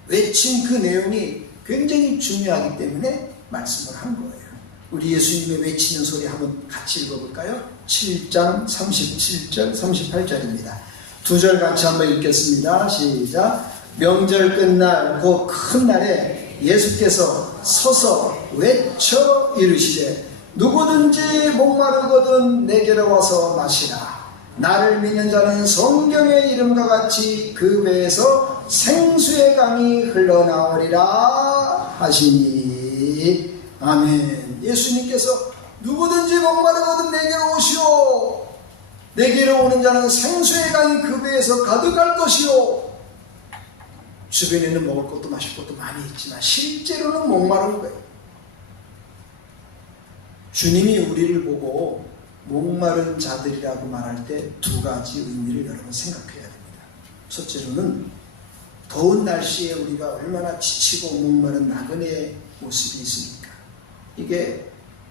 외친 그 내용이 굉장히 중요하기 때문에 말씀을 한 거예요. 우리 예수님의 외치는 소리 한번 같이 읽어볼까요? 7장 37절 38절입니다. 두 절 같이 한번 읽겠습니다. 시작. 명절 끝날 그 큰 날에 예수께서 서서 외쳐 이르시되 누구든지 목마르거든 내게로 와서 마시라. 나를 믿는 자는 성경의 이름과 같이 그 배에서 생수의 강이 흘러나오리라 하시니. 아멘. 예수님께서 누구든지 목마르거든 내게로 오시오. 내게로 오는 자는 생수의 강이 그 배에서 가득할 것이오. 주변에는 먹을 것도 마실 것도 많이 있지만 실제로는 목마른 거예요. 주님이 우리를 보고 목마른 자들이라고 말할 때 두 가지 의미를 여러분 생각해야 됩니다. 첫째로는 더운 날씨에 우리가 얼마나 지치고 목마른 나그네의 모습이 있습니까? 이게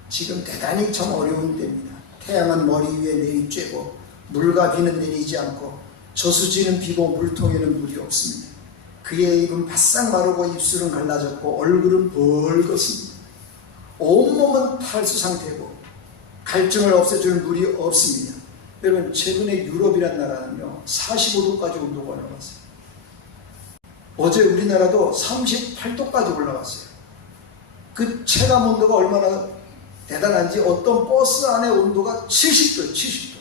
지금 대단히 참 어려운 때입니다. 태양은 머리 위에 내리쬐고 물과 비는 내리지 않고 저수지는 비고 물통에는 물이 없습니다. 그의 입은 바싹 마르고 입술은 갈라졌고 얼굴은 벌겋습니다. 온몸은 탈수 상태고 갈증을 없애줄 물이 없습니다. 여러분 최근에 유럽이란 나라는요 45도까지 온도가 올라갔어요. 어제 우리나라도 38도까지 올라갔어요. 그 체감 온도가 얼마나 대단한지 어떤 버스 안의 온도가 70도예요. 70도.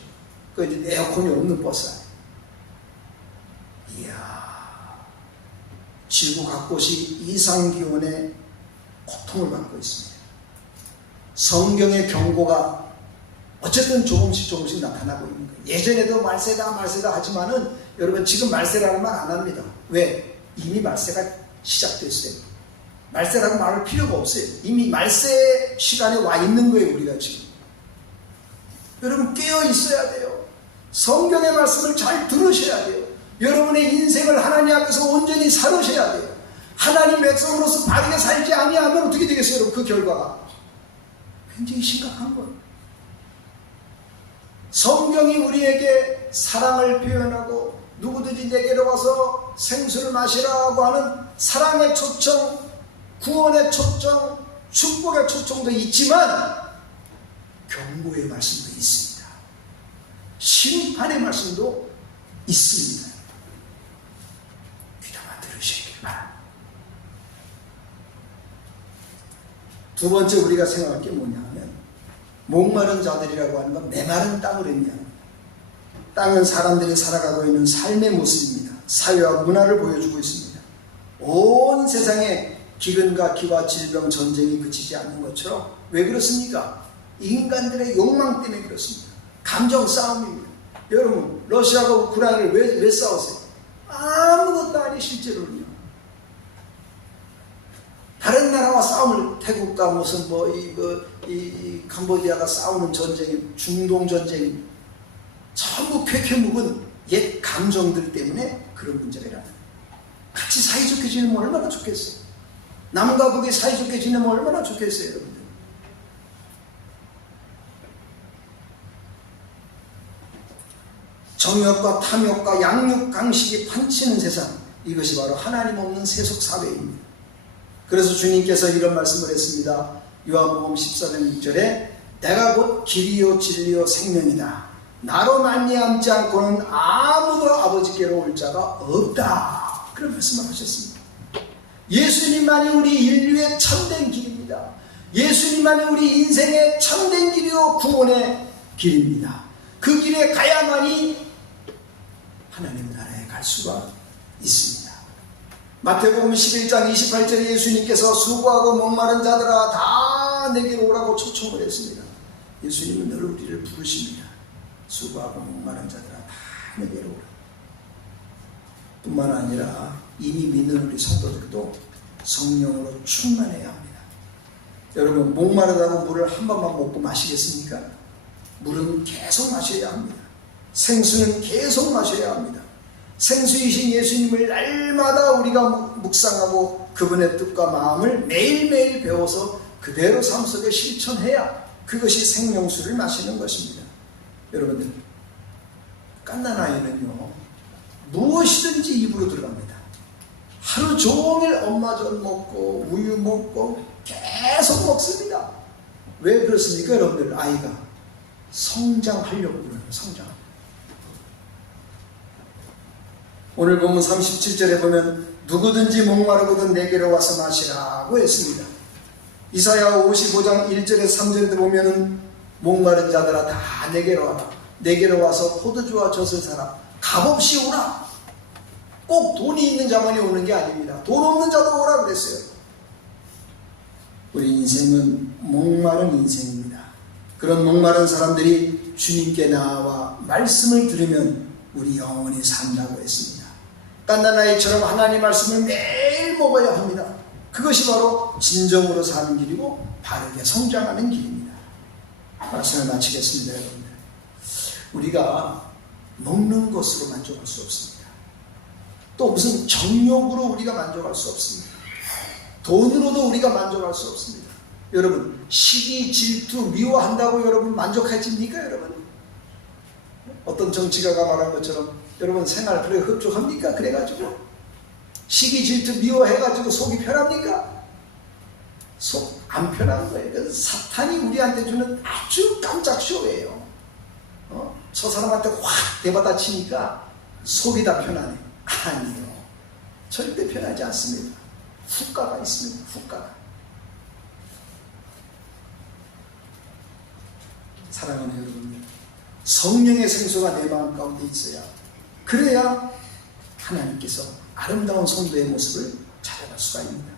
그 이제 에어컨이 없는 버스 안에. 이야, 지구 각곳이 이상기온에 고통을 받고 있습니다. 성경의 경고가 어쨌든 조금씩 나타나고 있는 거예요. 예전에도 말세다 하지만은 여러분 지금 말세라는 말 안 합니다. 왜? 이미 말세가 시작됐어요. 말세라고 말할 필요가 없어요. 이미 말세 시간에 와 있는 거예요. 우리가 지금. 여러분 깨어 있어야 돼요. 성경의 말씀을 잘 들으셔야 돼요. 여러분의 인생을 하나님 앞에서 온전히 살으셔야 돼요. 하나님 백성으로서 바르게 살지 아니하면 어떻게 되겠어요? 여러분 그 결과가 굉장히 심각한 거예요. 성경이 우리에게 사랑을 표현하고 누구든지 내게로 와서 생수를 마시라고 하는 사랑의 초청, 구원의 초청, 축복의 초청도 있지만 경고의 말씀도 있습니다. 심판의 말씀도 있습니다. 귀담아 들으시길 바랍니다. 두 번째 우리가 생각할 게 뭐냐면 목마른 자들이라고 하는 건 메마른 땅을 의미합니다. 땅은 사람들이 살아가고 있는 삶의 모습입니다. 사회와 문화를 보여주고 있습니다. 온 세상에 기근과 기와 질병 전쟁이 그치지 않는 것처럼 왜 그렇습니까? 인간들의 욕망 때문에 그렇습니다. 감정 싸움입니다. 여러분 러시아가 우크라이나를 왜 싸웠어요? 아무것도 아니 실제로는요. 다른 나라와 싸움을 태국과 무슨 이 캄보디아가 싸우는 전쟁, 중동 전쟁 전부 쾌쾌 묵은 옛 감정들 때문에 그런 문제가 일어나요. 같이 사이좋게 지내면 얼마나 좋겠어요. 남과 북이 사이좋게 지내면 얼마나 좋겠어요, 여러분들. 정욕과 탐욕과 양육 강식이 판치는 세상, 이것이 바로 하나님 없는 세속 사회입니다. 그래서 주님께서 이런 말씀을 했습니다. 요한복음 14장 6절에 내가 곧 길이요 진리요 생명이다. 나로 말미암지 않고는 아무도 아버지께로 올 자가 없다. 그런 말씀을 하셨습니다. 예수님만이 우리 인류의 참된 길입니다. 예수님만이 우리 인생의 참된 길이요 구원의 길입니다. 그 길에 가야만이 하나님 나라에 갈 수가 있습니다. 마태복음 11장 28절에 예수님께서 수고하고 목마른 자들아 다 내게로 오라고 초청을 했습니다. 예수님은 늘 우리를 부르십니다. 수고하고 목마른 자들아 다 내게로 오라. 뿐만 아니라 이미 믿는 우리 성도들도 성령으로 충만해야 합니다. 여러분, 목마르다고 물을 한 번만 먹고 마시겠습니까? 물은 계속 마셔야 합니다. 생수는 계속 마셔야 합니다. 생수이신 예수님을 날마다 우리가 묵상하고 그분의 뜻과 마음을 매일매일 배워서 그대로 삶 속에 실천해야 그것이 생명수를 마시는 것입니다. 여러분들, 갓난아이는요 무엇이든지 입으로 들어갑니다. 하루 종일 엄마전 먹고 우유 먹고 계속 먹습니다. 왜 그렇습니까? 여러분들, 아이가 성장하려고 그래요. 성장. 오늘 본문 37절에 보면 누구든지 목마르거든 내게로 와서 마시라고 했습니다. 이사야 55장 1절에 3절에 보면은 목마른 자들아 다 내게로 와라. 내게로 와서 포도주와 젖을 사라. 값없이 오라. 꼭 돈이 있는 자만이 오는 게 아닙니다. 돈 없는 자도 오라 그랬어요. 우리 인생은 목마른 인생입니다. 그런 목마른 사람들이 주님께 나와 말씀을 들으면 우리 영원히 산다고 했습니다. 갓난아이처럼 하나님 말씀을 매일 먹어야 합니다. 그것이 바로 진정으로 사는 길이고 바르게 성장하는 길입니다. 말씀을 마치겠습니다. 여러분들, 우리가 먹는 것으로 만족할 수 없습니다. 또 무슨 정욕으로 우리가 만족할 수 없습니다. 돈으로도 우리가 만족할 수 없습니다. 여러분, 시기, 질투, 미워한다고 여러분 만족하십니까? 여러분, 어떤 정치가가 말한 것처럼 여러분 생활 그래 흡족합니까? 그래가지고 시기, 질투, 미워해가지고 속이 편합니까? 속 안 편한 거예요. 그래서 사탄이 우리한테 주는 아주 깜짝 쇼예요. 저 사람한테 확 대받아 치니까 속이 다 편하네. 아니요, 절대 편하지 않습니다. 후가가 있습니다. 후가가. 사랑하는 여러분들, 성령의 생수가 내 마음 가운데 있어야, 그래야 하나님께서 아름다운 성도의 모습을 찾아갈 수가 있습니다.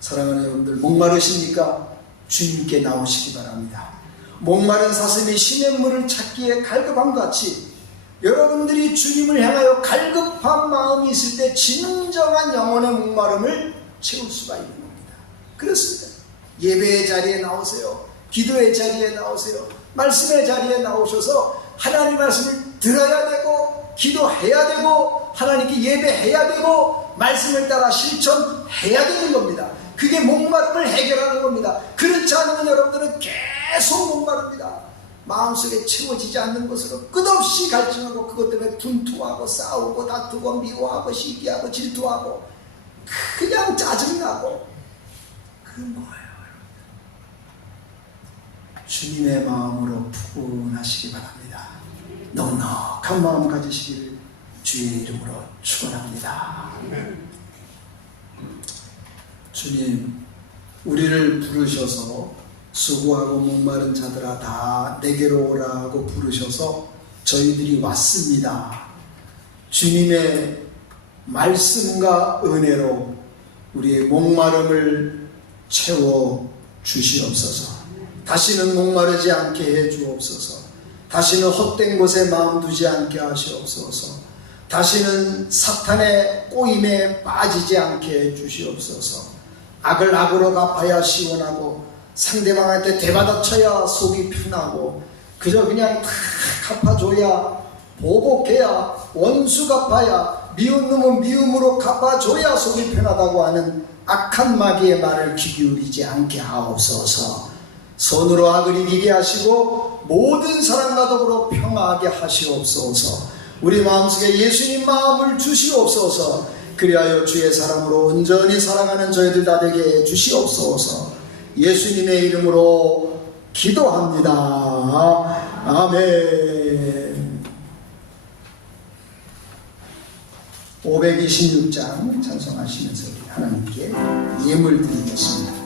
사랑하는 여러분들, 목마르십니까? 주님께 나오시기 바랍니다. 목마른 사슴이 시냇물을 찾기에 갈급함 같이 여러분들이 주님을 향하여 갈급한 마음이 있을 때 진정한 영혼의 목마름을 채울 수가 있는 겁니다. 그렇습니다. 예배의 자리에 나오세요. 기도의 자리에 나오세요. 말씀의 자리에 나오셔서 하나님 말씀을 들어야 되고 기도해야 되고 하나님께 예배해야 되고 말씀을 따라 실천해야 되는 겁니다. 그게 목마름을 해결하는 겁니다. 그렇지 않으면 여러분들은 계속 목마릅니다. 마음속에 채워지지 않는 것으로 끝없이 갈증하고 그것 때문에 분투하고 싸우고 다투고 미워하고 시기하고 질투하고 그냥 짜증나고 그런 거예요. 주님의 마음으로 푸근하시기 바랍니다. 넉넉한 마음 가지시기를 주의 이름으로 축원합니다. 주님, 우리를 부르셔서 수고하고 목마른 자들아 다 내게로 오라고 부르셔서 저희들이 왔습니다. 주님의 말씀과 은혜로 우리의 목마름을 채워 주시옵소서. 다시는 목마르지 않게 해 주옵소서. 다시는 헛된 곳에 마음 두지 않게 하시옵소서. 다시는 사탄의 꼬임에 빠지지 않게 해 주시옵소서. 악을 악으로 갚아야 시원하고 상대방한테 대받아쳐야 속이 편하고 그저 그냥 다 갚아줘야 보복해야 원수 갚아야 미운 놈은 미움으로 갚아줘야 속이 편하다고 하는 악한 마귀의 말을 귀 기울이지 않게 하옵소서. 손으로 악을 이기게 하시고 모든 사람과 더불어 평화하게 하시옵소서. 우리 마음속에 예수님 마음을 주시옵소서. 그리하여 주의 사람으로 온전히 살아가는 저희들 다 되게 해 주시옵소서. 예수님의 이름으로 기도합니다. 아멘. 526장 찬송하시면서 하나님께 예물 드리겠습니다.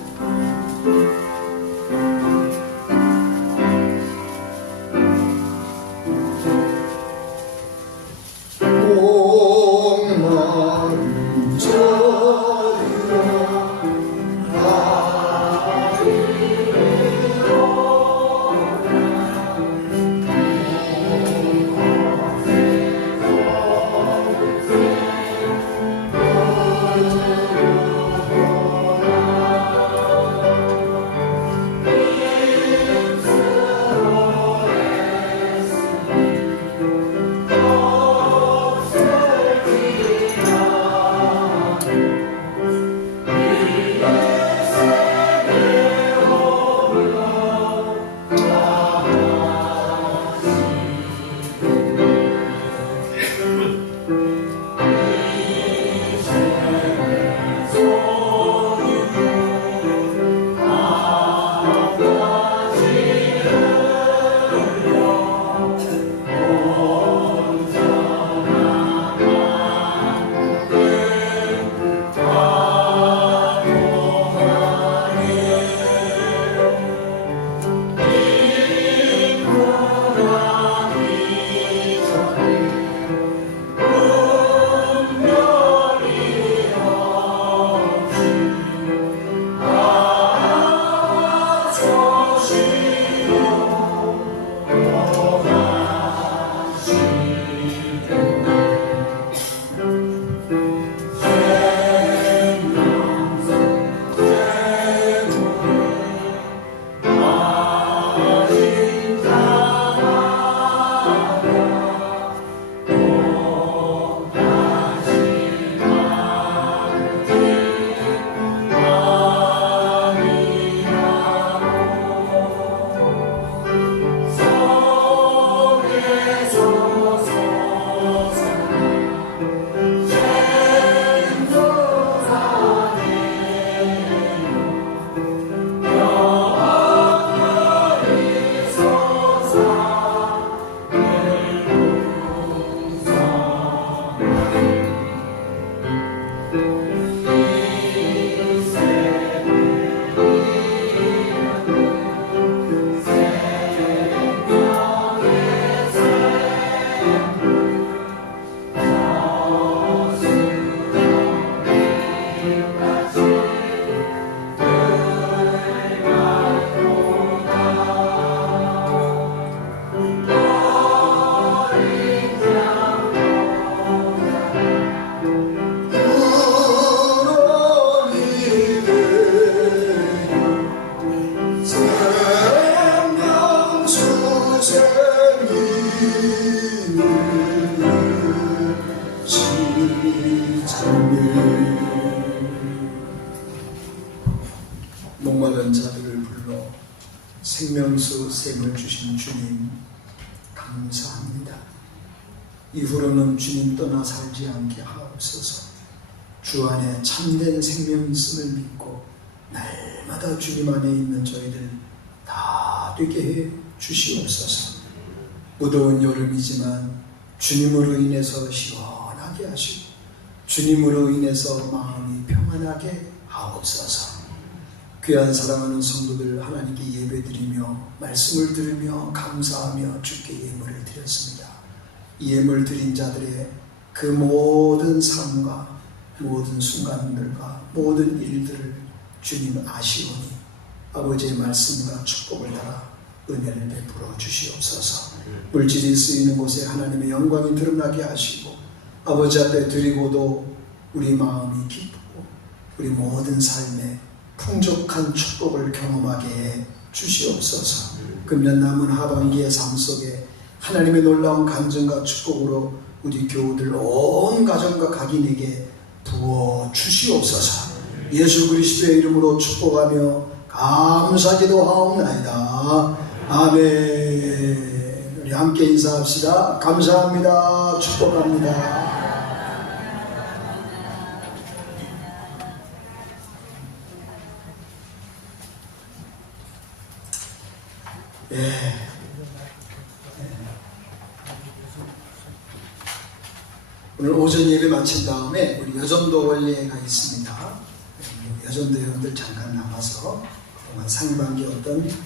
목마른 자들을 불러 생명수 샘을 주신 주님 감사합니다. 이후로는 주님 떠나 살지 않게 하옵소서. 주 안에 참된 생명이 있음을 믿고 날마다 주님 안에 있는 저희들 다 되게 해 주시옵소서. 무더운 여름이지만 주님으로 인해서 시원하게 하시고 주님으로 인해서 마음이 평안하게 하옵소서. 귀한 사랑하는 성도들 하나님께 예배드리며 말씀을 들으며 감사하며 주께 예물을 드렸습니다. 이 예물 드린 자들의 그 모든 삶과 모든 순간들과 모든 일들을 주님 아시오니 아버지의 말씀과 축복을 따라 은혜를 베풀어 주시옵소서. 물질이 쓰이는 곳에 하나님의 영광이 드러나게 하시고 아버지 앞에 드리고도 우리 마음이 기쁘고 우리 모든 삶에 풍족한 축복을 경험하게 해 주시옵소서. 금년 남은 하반기의 삶 속에 하나님의 놀라운 간증과 축복으로 우리 교우들 온 가정과 각인에게 부어 주시옵소서. 예수 그리스도의 이름으로 축복하며 감사기도 하옵나이다. 아멘. 우리 함께 인사합시다. 감사합니다. 축복합니다. 오늘 오전 예배 마친 다음에 우리 여전도 원례가 있습니다. 여전도 여러분들 잠깐 남아서 그동안 상반기 어떤 일들이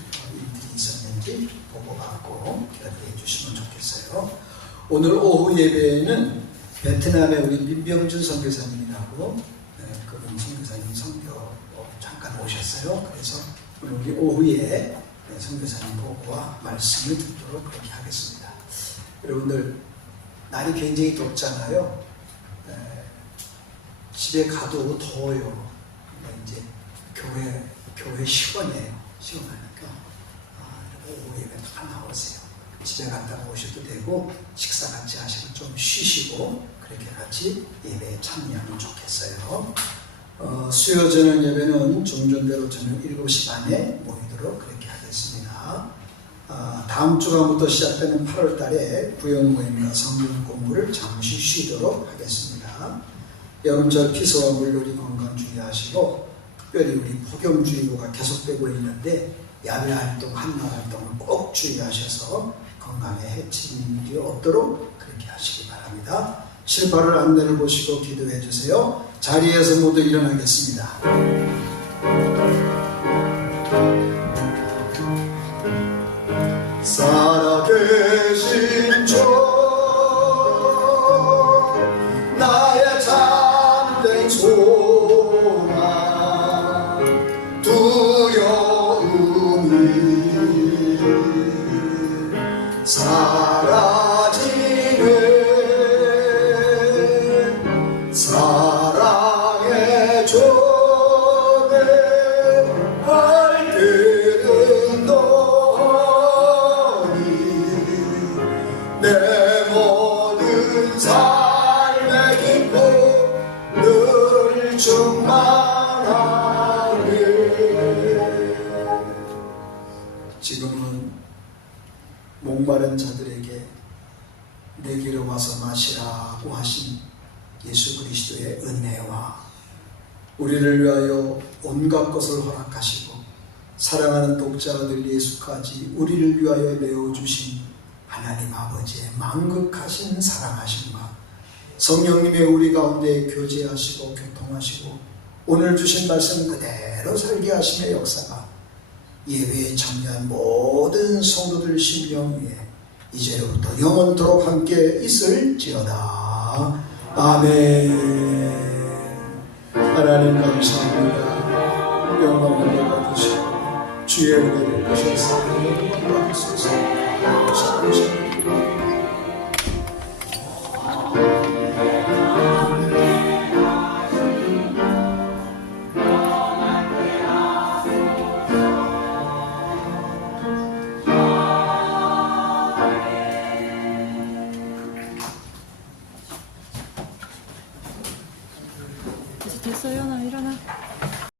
있었는지 보고받고 기다려 주시면 좋겠어요. 오늘 오후 예배에는 베트남의 우리 민병준 선교사님이라고 그분 선교사님 선교 잠깐 오셨어요. 그래서 오늘 우리 오후에 선교사님 보고와 말씀을 듣도록 그렇게 하겠습니다. 여러분들 날이 굉장히 덥잖아요. 집에 가도 더워요. 이제 교회 시원해요. 시원하니까 오후 예배 다 나오세요. 집에 갔다가 오셔도 되고 식사 같이 하시고 좀 쉬시고 그렇게 같이 예배에 참여하면 좋겠어요. 수요 저녁 예배는 종전대로 저녁 7시 반에 모이도록 그렇게 하겠습니다. 다음 주간부터 시작되는 8월 달에 구역 모임과 성경 공부를 잠시 쉬도록 하겠습니다. 여름철 피서와 물놀이 건강 주의하시고 특별히 우리 폭염주의보가 계속되고 있는데 야외 활동, 한낮 활동을 꼭 주의하셔서 건강에 해치는 일이 없도록 그렇게 하시기 바랍니다. 실파를 안내를 보시고 기도해 주세요. 자리에서 모두 일어나겠습니다. 살아계신 주 나의 참된 소망 두려움이 사라지는 사랑의 조개 발길은 내 모든 삶의 기쁨 늘 충만하게. 지금은 목마른 자들에게 내게로 와서 마시라고 하신 예수 그리스도의 은혜와 우리를 위하여 온갖 것을 허락하시고 사랑하는 독자들 예수까지 우리를 위하여 내어주신 하나님 아버지의 만극하신 사랑하심과 성령님의 우리 가운데 교제하시고 교통하시고 오늘 주신 말씀 그대로 살게 하심의 역사가 예배에 참여한 모든 성도들 심령 위에 이제로부터 영원토록 함께 있을지어다. 아멘. 하나님 감사합니다. 영광을 받으시고 주의 은혜를 주셔서 영광 받으소서.